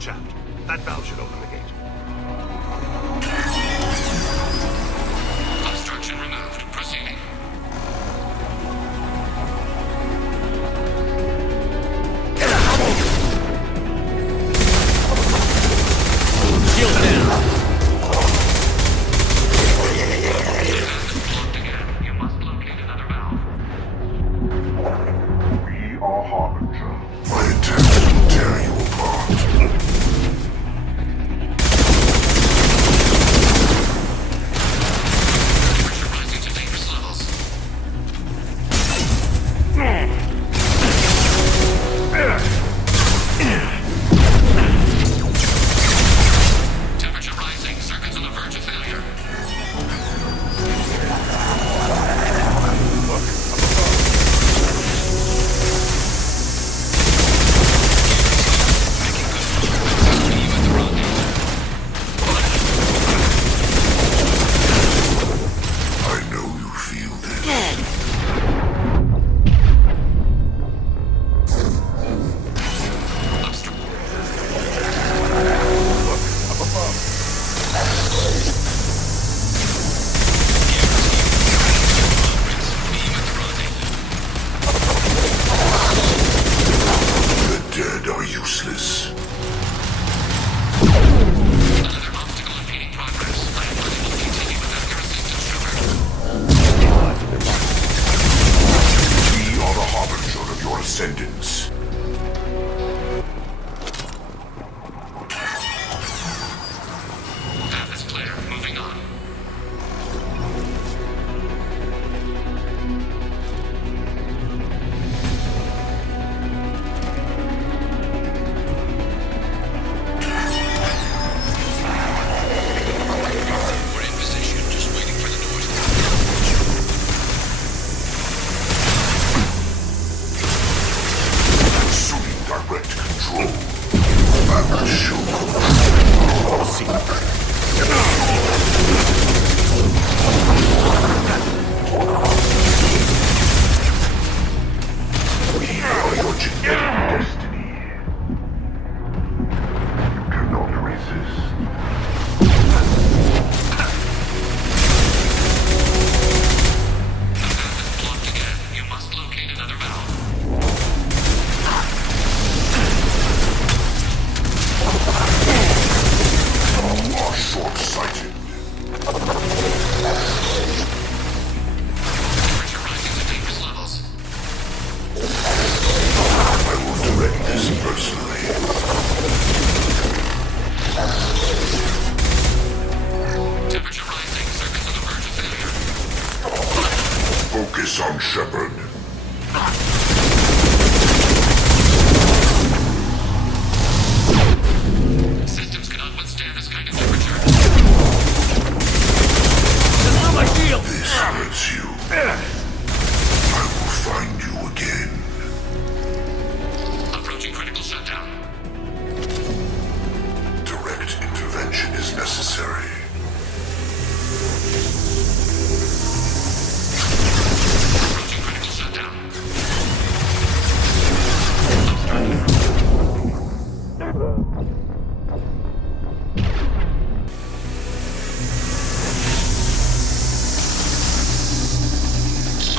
Shaft. That valve should open the gate. Obstruction removed. Proceeding. Shield down. Blocked again. You must locate another valve. We are Harbinger. My intent will tear you apart. Temperature rising. Circuits on the verge of failure. I know you feel this. The dead are useless. Another obstacle impeding progress. I am unable to continue without your assistance, Shepard. We are the harbinger of your ascendance. Path is clear. Moving on. We're in position, just waiting for the doors to open. Assuming direct control. I will show you. See. We are your genetic destiny. You cannot resist. Blocked again. You must locate another valve. You are short-sighted. Temperature rising to dangerous levels. I will direct this personally. Temperature rising. Circuits on the verge of failure. Focus on Shepard. intervention is necessary.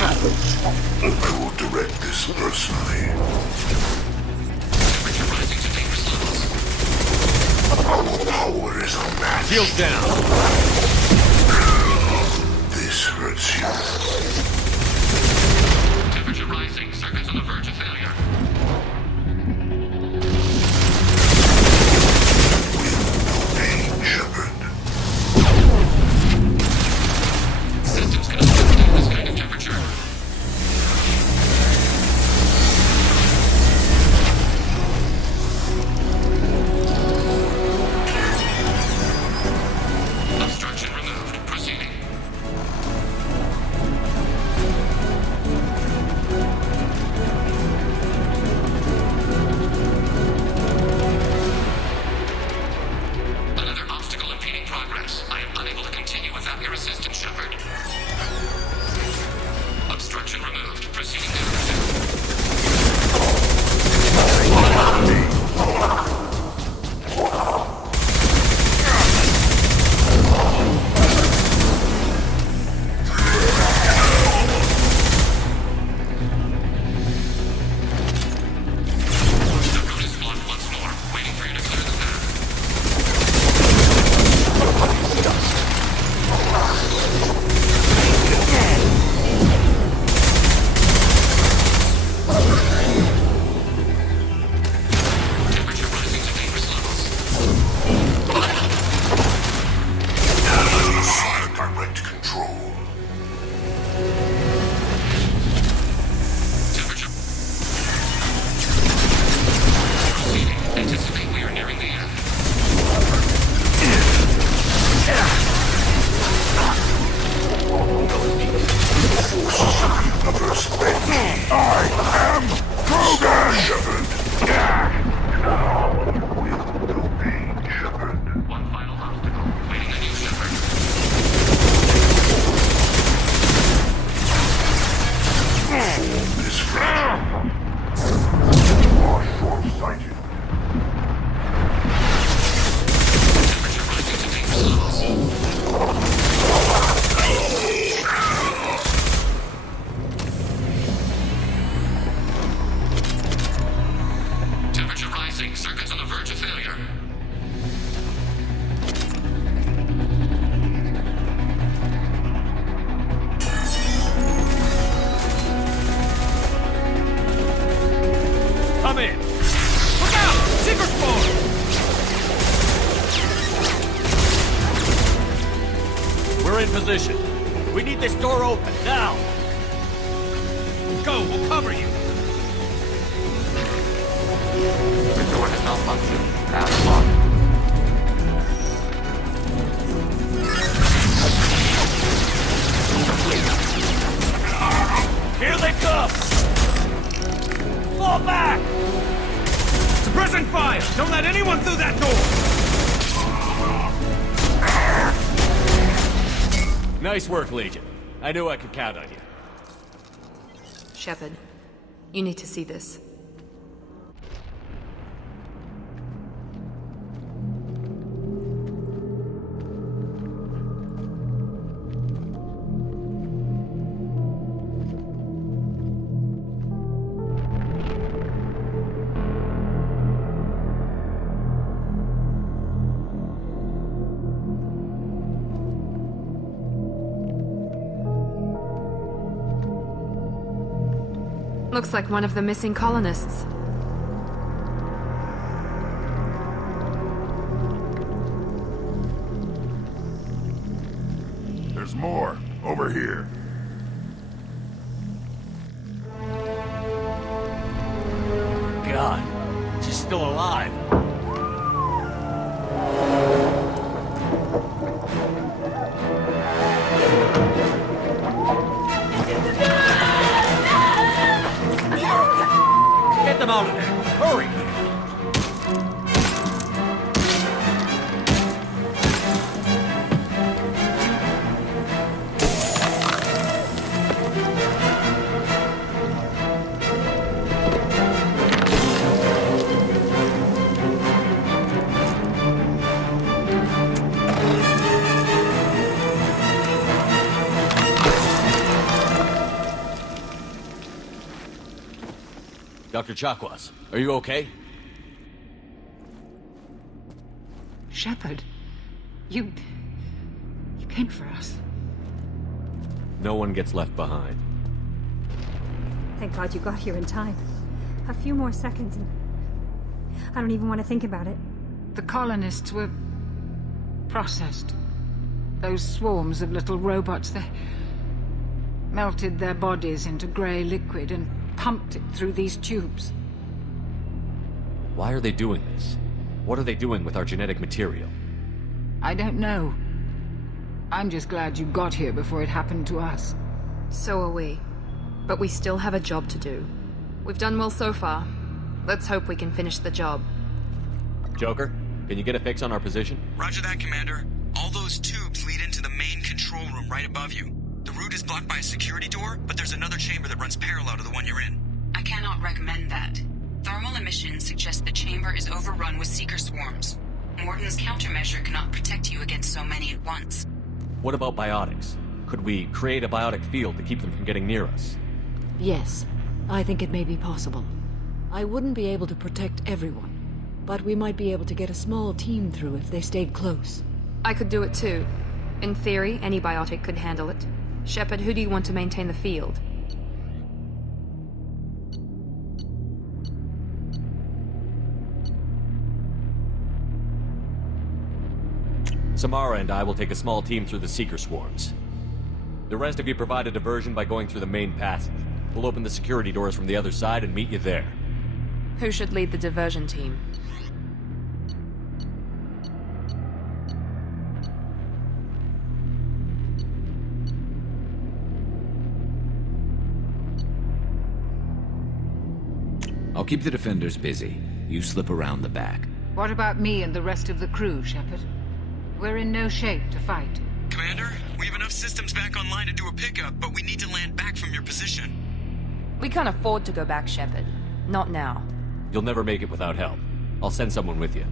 I will direct this personally. Our power is unmatched. Shields down. This hurts you. Temperature rising. Circuits on the verge of failure. With no pain, Shepard. Systems cannot withstand this kind of temperature. Obstruction removed. Proceeding. Another obstacle impeding progress. I am unable to continue without your assistance, Shepard. Obstruction removed. Proceeding to The route is blocked once more. Waiting for you to clear the path. Temperature rising to dangerous levels. Fire direct control. Temperature. Proceeding. Anticipate we are nearing the end. Universe bend. I am Krogan! Shepard. With no pain, Shepard. One final obstacle. Waiting on you, Shepard. Form is fragile. You are short-sighted. Temperature rising to dangerous levels. Temperature rising. Circuits on the verge of failure. Come in. Look out! Secret spawn! We're in position. We need this door open now. Go, we'll cover you. The door has malfunctioned. Path locked. Here they come! Fall back! Suppressing fire! Don't let anyone through that door! Nice work, Legion. I knew I could count on you. Shepard, you need to see this. Looks like one of the missing colonists. There's more. Over here. God, she's still alive. Get them out of there! Hurry! Dr. Chakwas, are you okay? Shepard, you came for us. No one gets left behind. Thank God you got here in time. A few more seconds and I don't even want to think about it. The colonists were processed. Those swarms of little robots, they melted their bodies into grey liquid and pumped it through these tubes. Why are they doing this? What are they doing with our genetic material? I don't know. I'm just glad you got here before it happened to us. So are we. But we still have a job to do. We've done well so far. Let's hope we can finish the job. Joker, can you get a fix on our position? Roger that, Commander. All those tubes lead into the main control room right above you. The route is blocked by a security door, but there's another chamber that runs parallel to the one you're in. I cannot recommend that. Thermal emissions suggest the chamber is overrun with seeker swarms. Morton's countermeasure cannot protect you against so many at once. What about biotics? Could we create a biotic field to keep them from getting near us? Yes, I think it may be possible. I wouldn't be able to protect everyone, but we might be able to get a small team through if they stayed close. I could do it too. In theory, any biotic could handle it. Shepard, who do you want to maintain the field? Samara and I will take a small team through the Seeker swarms. The rest of you provide a diversion by going through the main passage. We'll open the security doors from the other side and meet you there. Who should lead the diversion team? I'll keep the defenders busy. You slip around the back. What about me and the rest of the crew, Shepard? We're in no shape to fight. Commander, we have enough systems back online to do a pickup, but we need to land back from your position. We can't afford to go back, Shepard. Not now. You'll never make it without help. I'll send someone with you.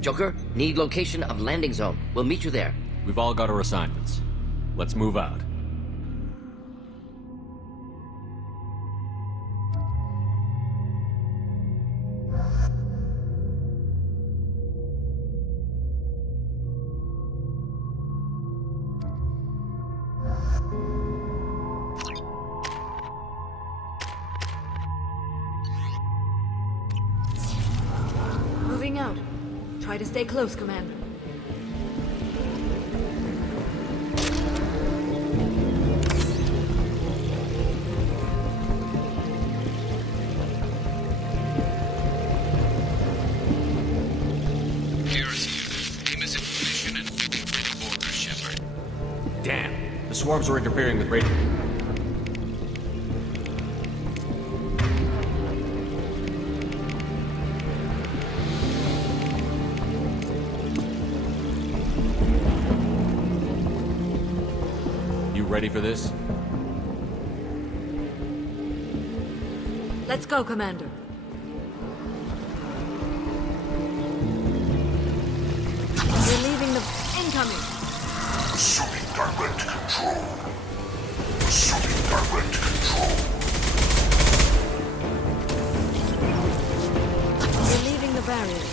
Joker, need location of landing zone. We'll meet you there. We've all got our assignments. Let's move out. Moving out. Try to stay close, Commander. Damn! The swarms are interfering with radio. You ready for this? Let's go, Commander. We're leaving the incoming. Assuming direct control. Assuming direct control. We're leaving the barrier.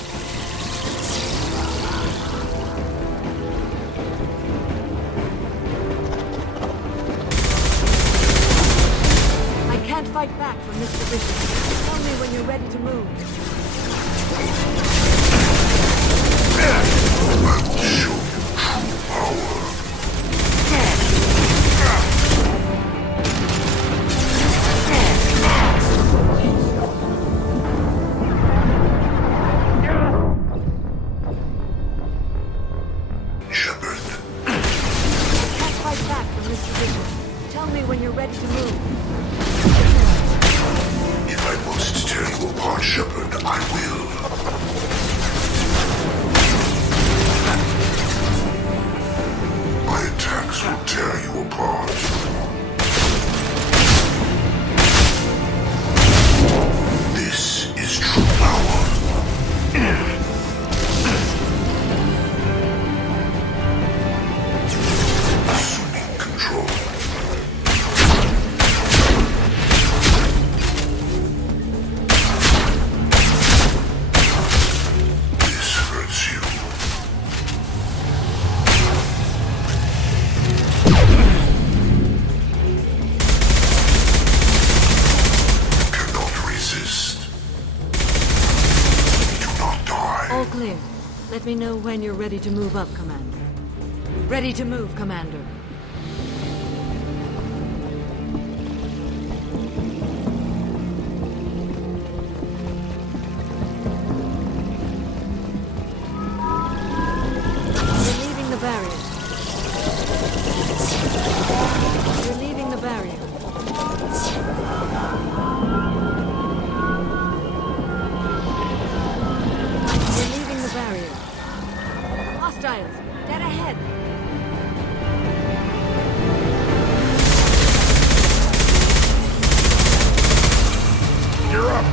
I can't fight back from this position. Tell me when you're ready to move. All clear. Let me know when you're ready to move up, Commander. Ready to move, Commander. You're leaving the barrier. You're leaving the barrier. You're leaving the barrier. Hostiles, dead ahead. You're up.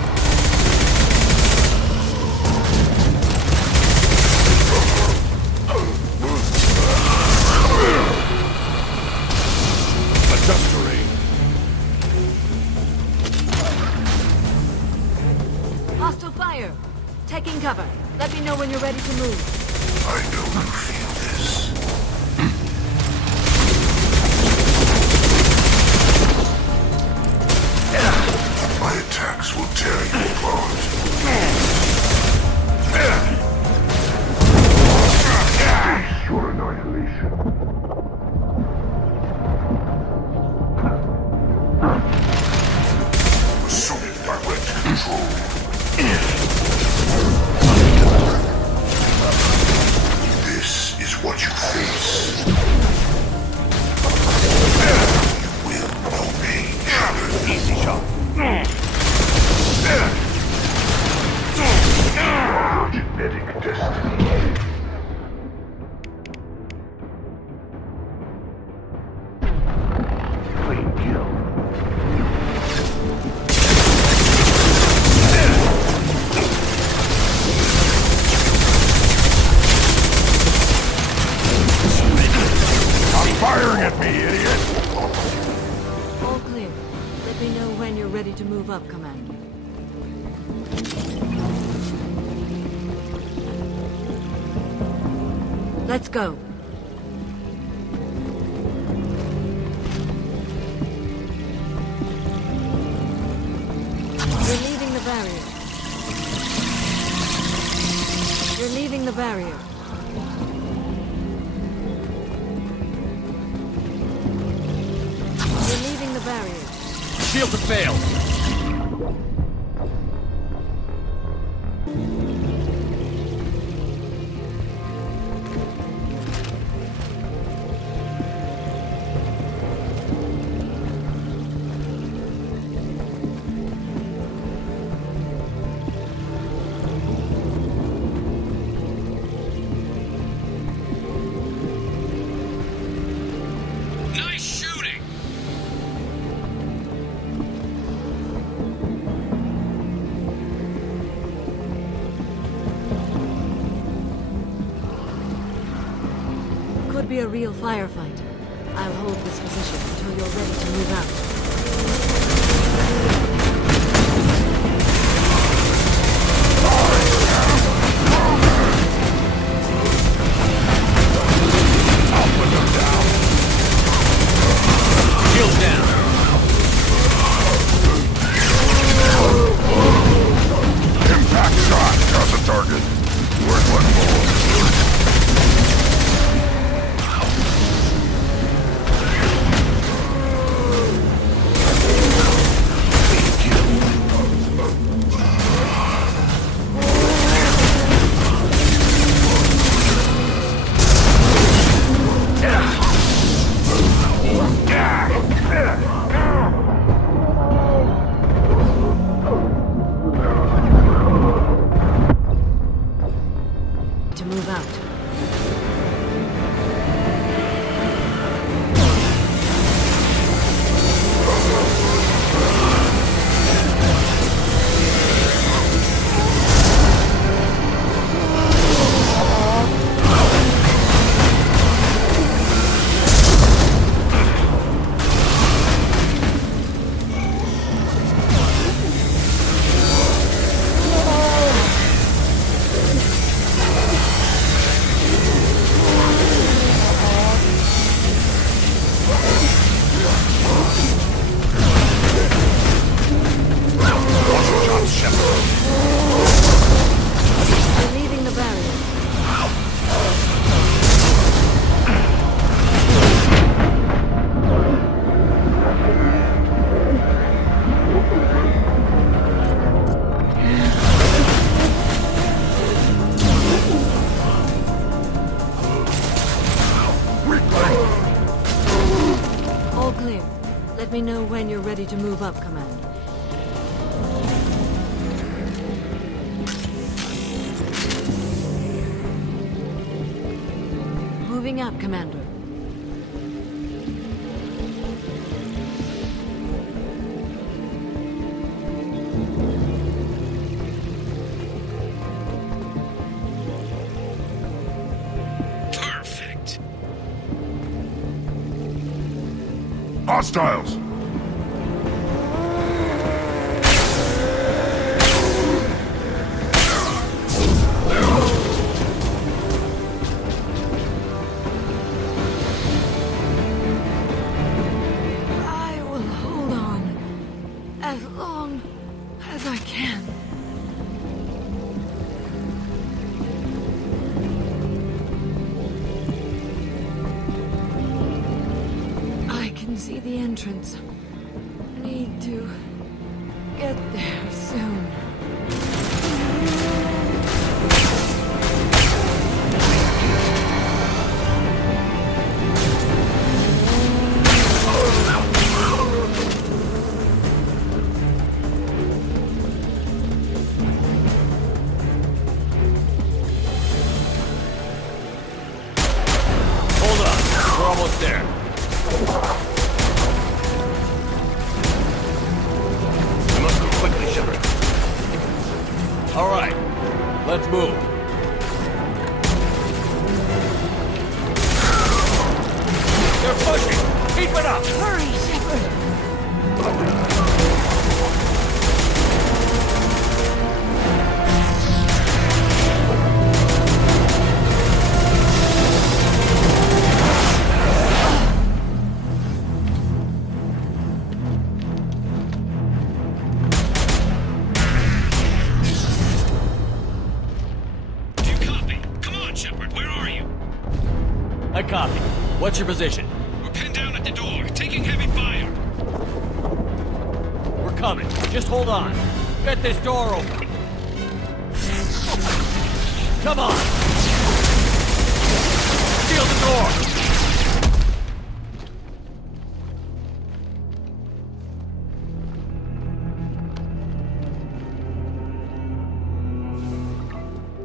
Adjust terrain. Hostile fire. Taking cover. Let me know when you're ready to move. I know you feel this. My attacks will tear you apart. Face your annihilation. Assume direct control. This is what you face. You will know pain, Shepard. Easy shot. Your genetic destiny. Clean kill. Stop firing at me, idiot! All clear. Let me know when you're ready to move up, Commander. Let's go. You're leaving the barrier. You're leaving the barrier. You're leaving the barrier. Shield to fail. Nice shooting! Could be a real firefight. I'll hold this position until you're ready to move out. Shield down. Impact shot! Got the target. Where's one more? To move out. me know when you're ready to move up, Commander. Moving up, Commander. Perfect. Hostiles! I will hold on as long as I can. I can see the entrance. Need to get there soon. Hold on. We're almost there. We must move quickly, Shepard. All right. Let's move. They're pushing. Keep it up. Hurry, Shepard. Do you copy? Come on, Shepard, where are you? I copy. What's your position? We're pinned down at the door, taking heavy fire. We're coming. Just hold on. Get this door open. Come on. Seal the door.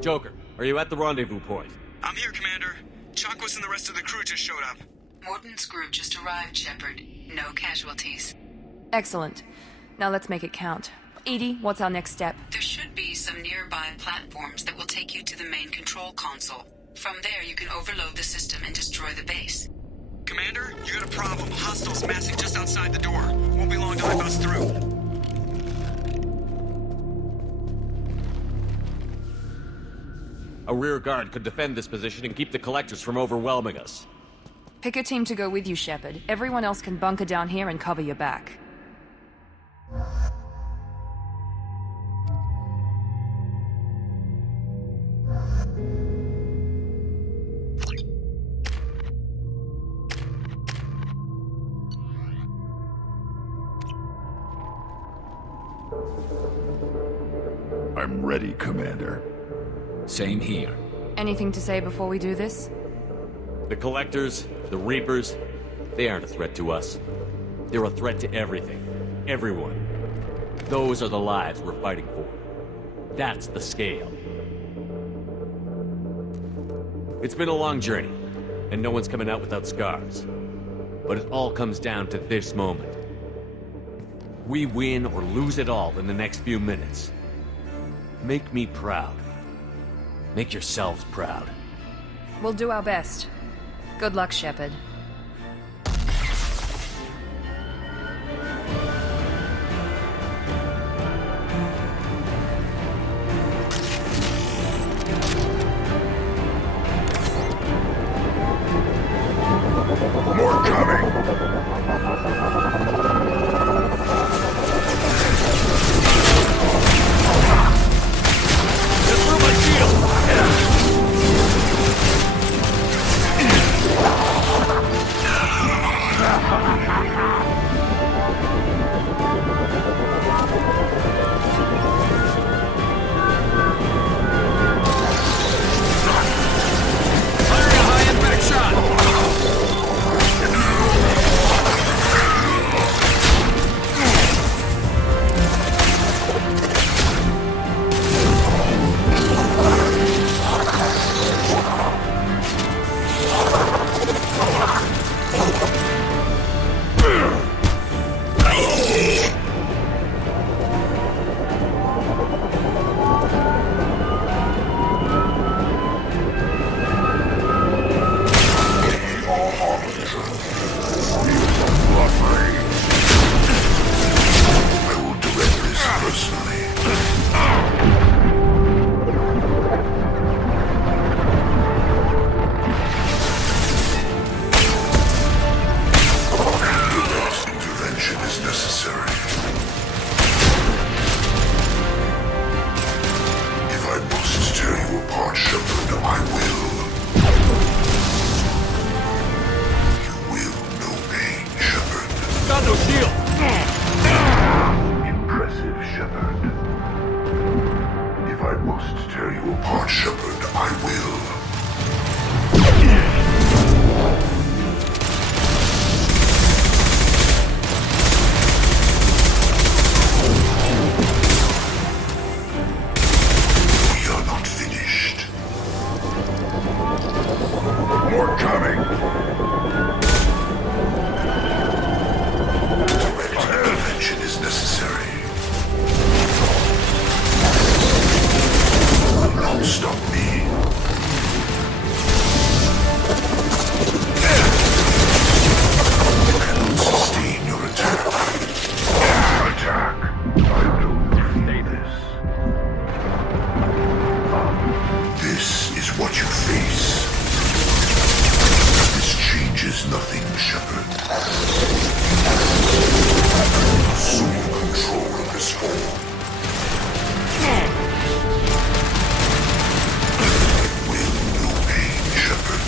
Joker, are you at the rendezvous point? I'm here, Commander. Chakwas and the rest of the crew just showed up. Morton's group just arrived, Shepard. No casualties. Excellent. Now let's make it count. Edie, what's our next step? There should be some nearby platforms that will take you to the main control console. From there, you can overload the system and destroy the base. Commander, you got a problem. Hostiles massing just outside the door. Won't be long till I bust through. A rear guard could defend this position and keep the collectors from overwhelming us. Pick a team to go with you, Shepard. Everyone else can bunker down here and cover your back. I'm ready, Commander. Same here. Anything to say before we do this? The collectors, the reapers, they aren't a threat to us. They're a threat to everything. Everyone. Those are the lives we're fighting for. That's the scale. It's been a long journey, and no one's coming out without scars. But it all comes down to this moment. We win or lose it all in the next few minutes. Make me proud. Make yourselves proud. We'll do our best. Good luck, Shepard. More coming! Just through my shield! more coming. Direct intervention is necessary. Will not stop me. Cannot sustain your attack. Attack. I know you feel this. This is what you face. This changes nothing, Shepard. Assume control of this form. Will no pain, Shepard.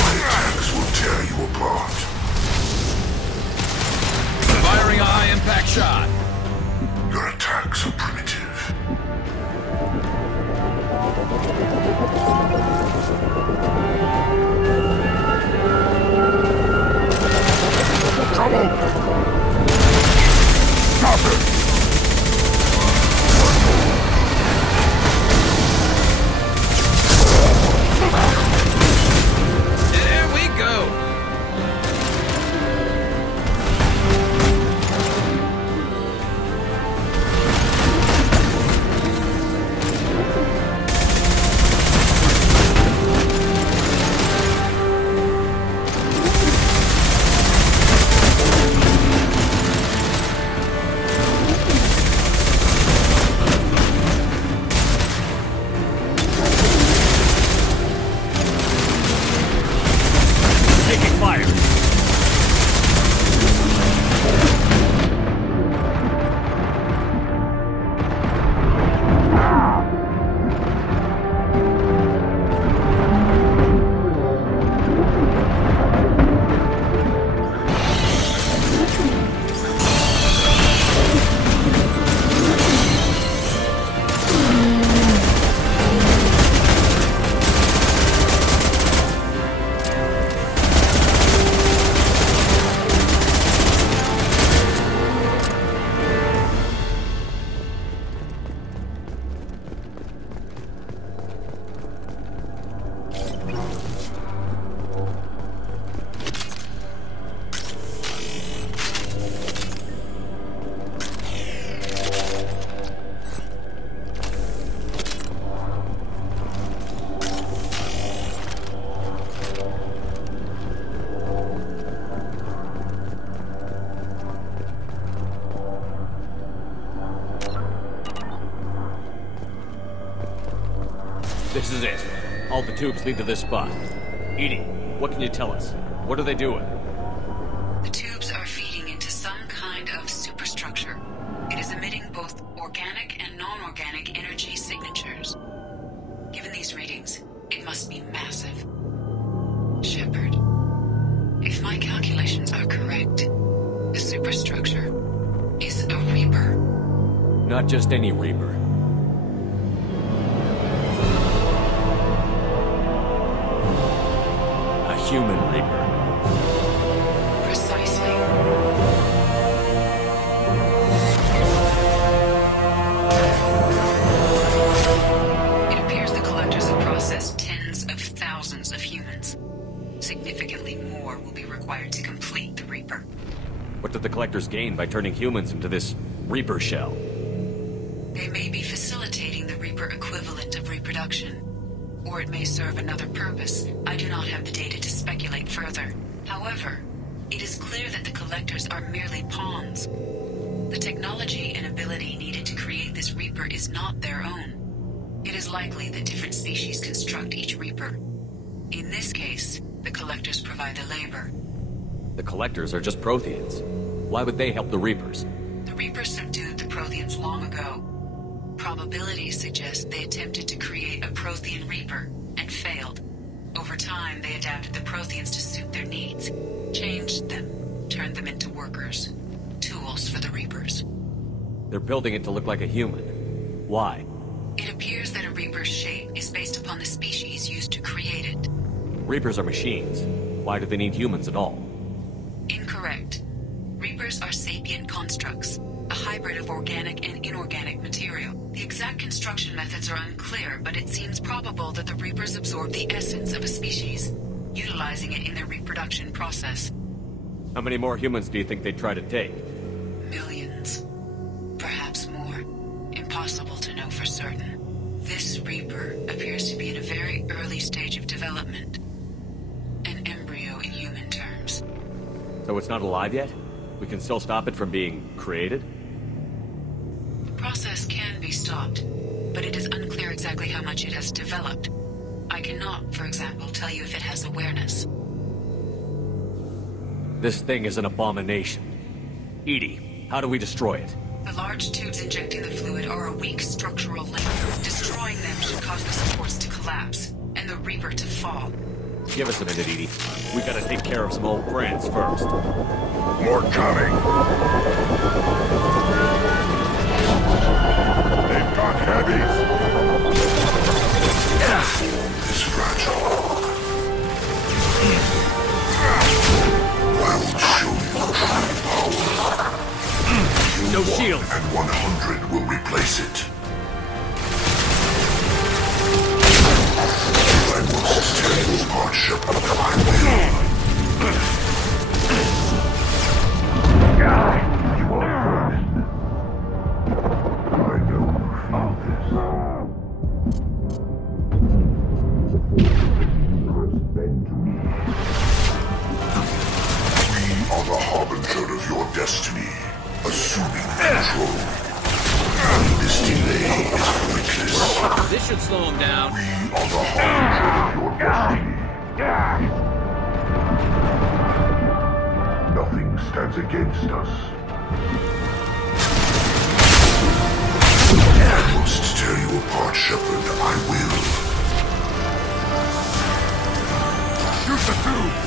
My attacks will tear you apart. Firing a high-impact shot. Your attacks are primitive. Trouble! Stop it! There we go! This is it. All the tubes lead to this spot. Edie, what can you tell us? What are they doing? The tubes are feeding into some kind of superstructure. It is emitting both organic and non-organic energy signatures. Given these readings, it must be massive. Shepard, if my calculations are correct, the superstructure is a Reaper. Not just any Reaper. A human Reaper. Precisely. It appears the collectors have processed tens of thousands of humans. Significantly more will be required to complete the Reaper. What did the collectors gain by turning humans into this Reaper shell? They may be facilitating the Reaper equivalent of reproduction. Or it may serve another purpose. I do not have the data to speculate further. However, it is clear that the collectors are merely pawns. The technology and ability needed to create this Reaper is not their own. It is likely that different species construct each Reaper. In this case, the collectors provide the labor. The collectors are just Protheans. Why would they help the Reapers? The Reapers subdued the Protheans long ago. Probabilities suggest they attempted to create a Prothean Reaper and failed. Over time, they adapted the Protheans to suit their needs, changed them, turned them into workers, tools for the Reapers. They're building it to look like a human. Why? It appears that a Reaper's shape is based upon the species used to create it. Reapers are machines. Why do they need humans at all? Incorrect. Reapers are sapient constructs, a hybrid of organic and inorganic material. The exact construction destruction methods are unclear, but it seems probable that the Reapers absorb the essence of a species, utilizing it in their reproduction process. How many more humans do you think they'd try to take? Millions. Perhaps more. Impossible to know for certain. This Reaper appears to be in a very early stage of development. An embryo in human terms. So it's not alive yet? We can still stop it from being created? The process can be stopped, but it is unclear exactly how much it has developed. I cannot, for example, tell you if it has awareness. This thing is an abomination. Edie, how do we destroy it? The large tubes injecting the fluid are a weak structural link. Destroying them should cause the supports to collapse, and the Reaper to fall. Give us a minute, Edie. We gotta take care of some old friends first. More coming! They've got heavies! Is fragile. I will show you true power. No shield! And 100 will replace it. I must tear you apart, Shepard. I will. You are first. I know you feel this. Must bend to me. We are the harbinger of your destiny, assuming control. This delay is pointless. This should slow him down. We are the harbinger of your destiny. Nothing stands against us. I must tear you apart, Shepard. I will. Shoot the tubes!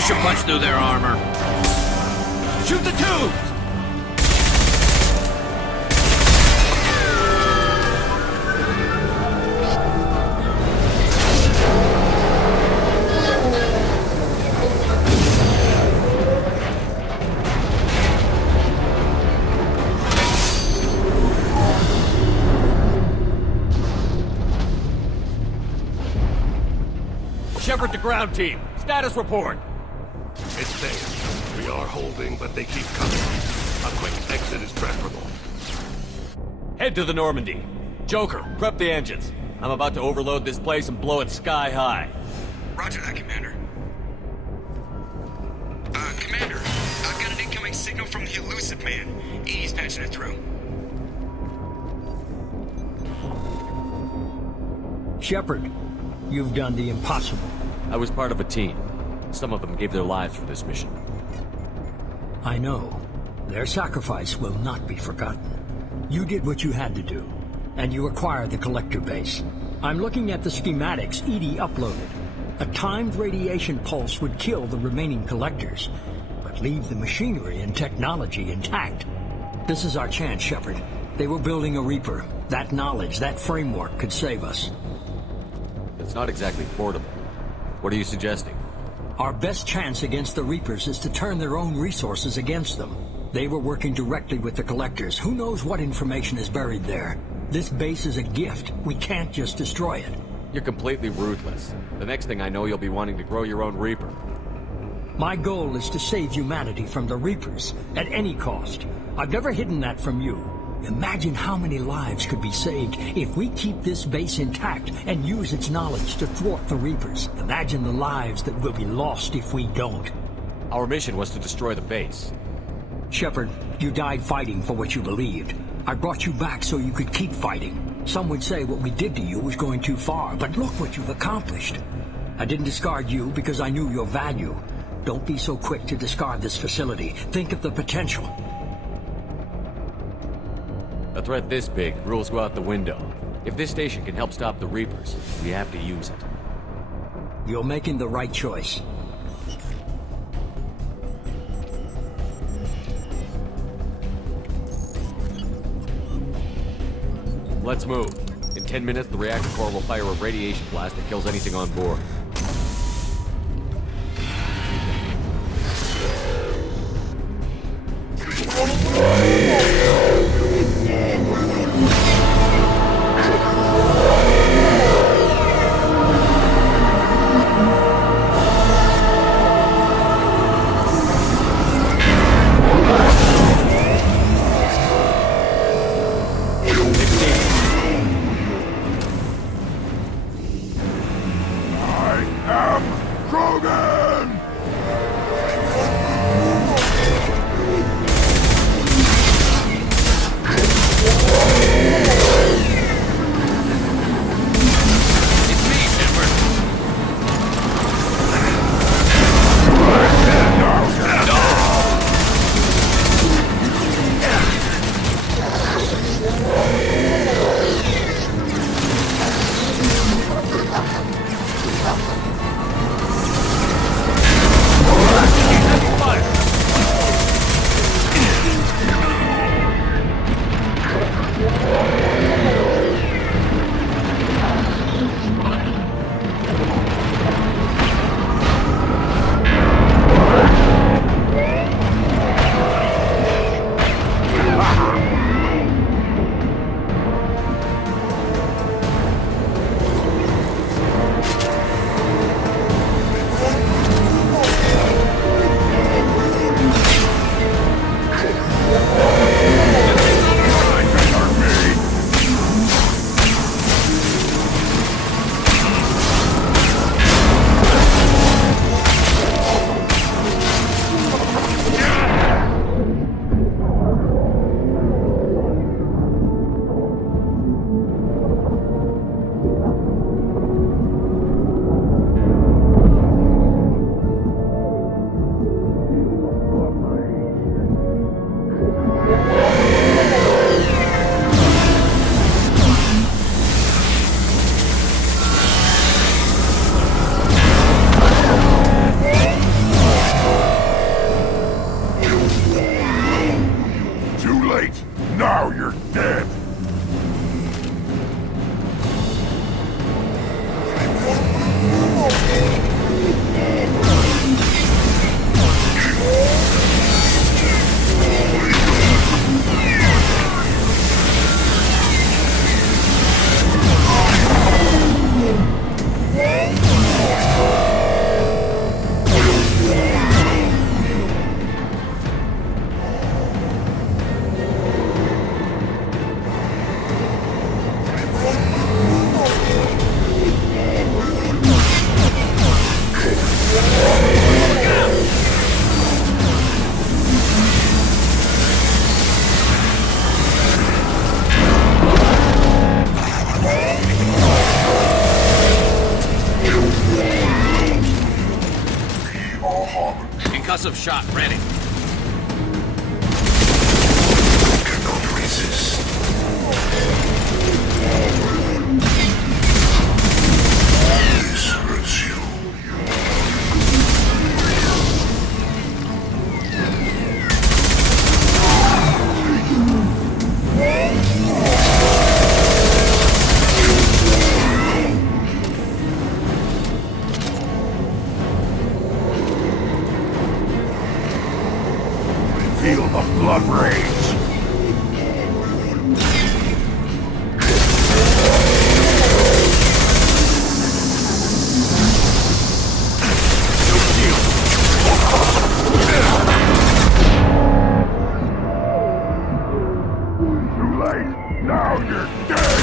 This should punch through their armor. Shoot the tubes! Shepard to ground team. Status report. It's safe. We are holding, but they keep coming. A quick exit is preferable. Head to the Normandy. Joker, prep the engines. I'm about to overload this place and blow it sky high. Roger that, Commander. Commander, I've got an incoming signal from the elusive man. He's patching it through. Shepard, you've done the impossible. I was part of a team. Some of them gave their lives for this mission. I know. Their sacrifice will not be forgotten. You did what you had to do, and you acquired the collector base. I'm looking at the schematics Edie uploaded. A timed radiation pulse would kill the remaining collectors, but leave the machinery and technology intact. This is our chance, Shepard. They were building a Reaper. That knowledge, that framework could save us. It's not exactly portable. What are you suggesting? Our best chance against the Reapers is to turn their own resources against them. They were working directly with the collectors. Who knows what information is buried there? This base is a gift. We can't just destroy it. You're completely ruthless. The next thing I know, you'll be wanting to grow your own Reaper. My goal is to save humanity from the Reapers, at any cost. I've never hidden that from you. Imagine how many lives could be saved if we keep this base intact and use its knowledge to thwart the Reapers. Imagine the lives that will be lost if we don't. Our mission was to destroy the base. Shepard, you died fighting for what you believed. I brought you back so you could keep fighting. Some would say what we did to you was going too far, but look what you've accomplished. I didn't discard you because I knew your value. Don't be so quick to discard this facility. Think of the potential. A threat this big, rules go out the window. If this station can help stop the Reapers, we have to use it. You're making the right choice. Let's move. In 10 minutes, the reactor core will fire a radiation blast that kills anything on board. explosive shot ready. Cannot resist. This hurts you. Feel the blood rage. Too late. Now you're dead.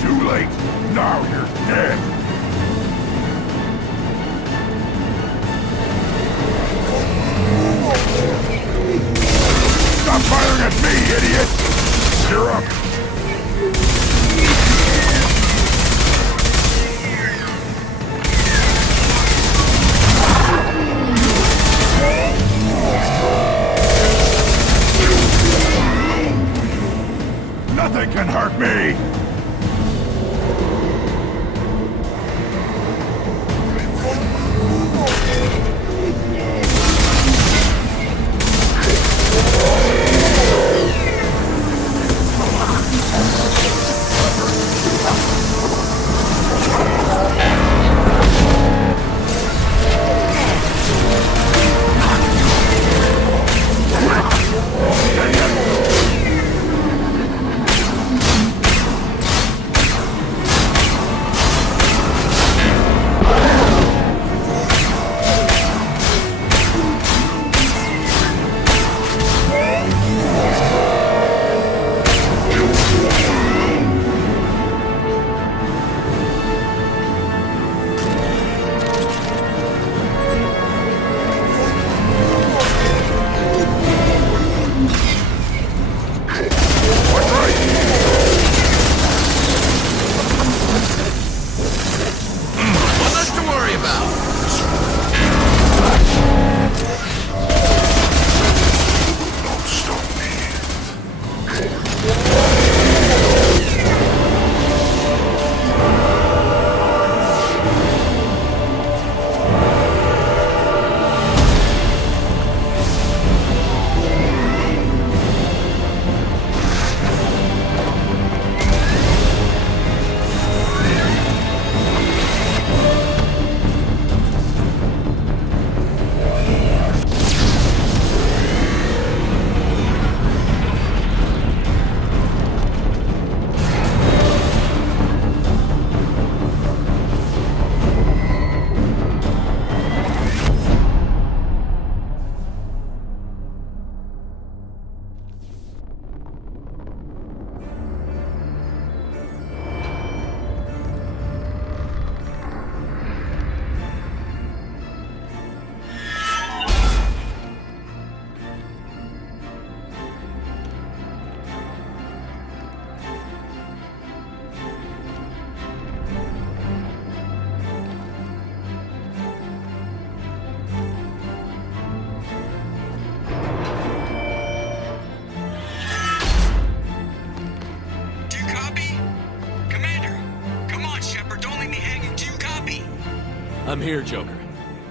Too late. Now you're dead. Stop firing at me, idiot! You're up. Nothing can hurt me! I'm here, Joker.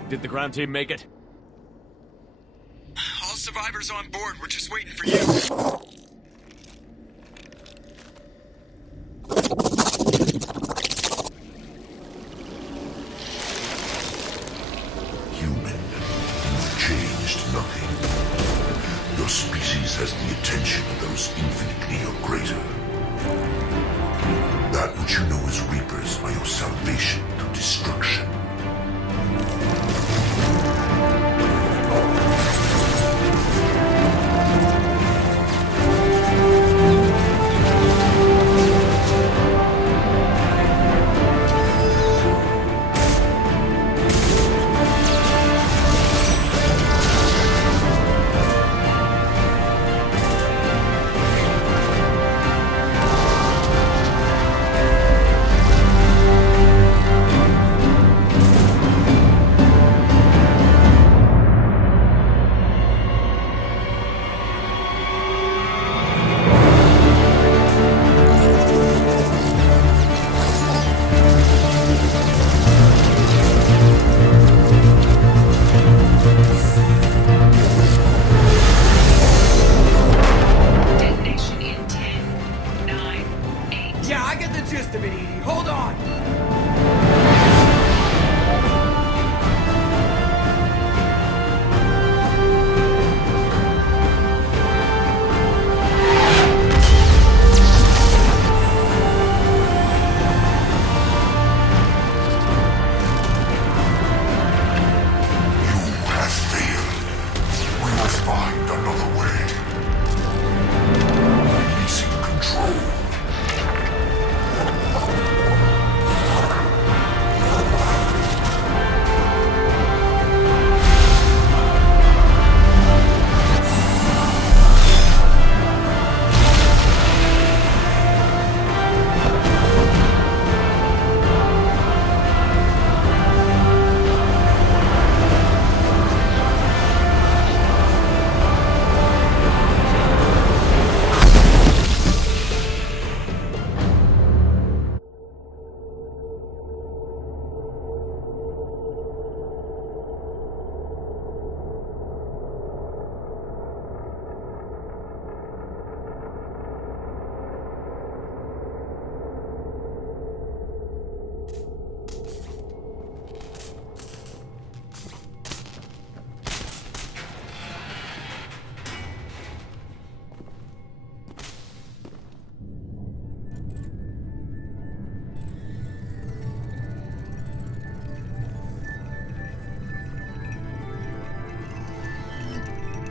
Did the ground team make it? All survivors on board. We're just waiting for you. Your species has the attention of those infinitely or greater. That which you know as Reapers are your salvation through destruction. Hold on!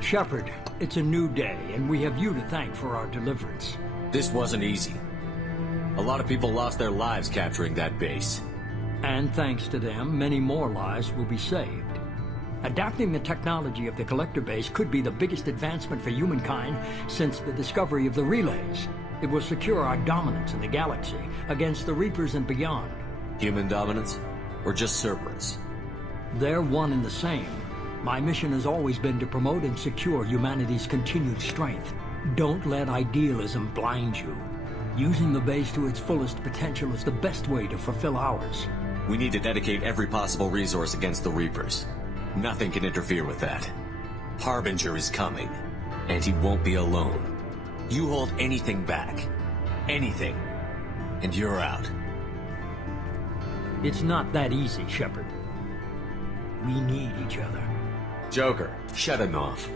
Shepard, it's a new day, and we have you to thank for our deliverance. This wasn't easy. A lot of people lost their lives capturing that base. And thanks to them, many more lives will be saved. Adapting the technology of the collector base could be the biggest advancement for humankind since the discovery of the relays. It will secure our dominance in the galaxy against the Reapers and beyond. Human dominance? Or just Cerberus? They're one and the same. My mission has always been to promote and secure humanity's continued strength. Don't let idealism blind you. Using the base to its fullest potential is the best way to fulfill ours. We need to dedicate every possible resource against the Reapers. Nothing can interfere with that. Harbinger is coming, and he won't be alone. You hold anything back, anything, and you're out. It's not that easy, Shepard. We need each other. Joker, shut him off.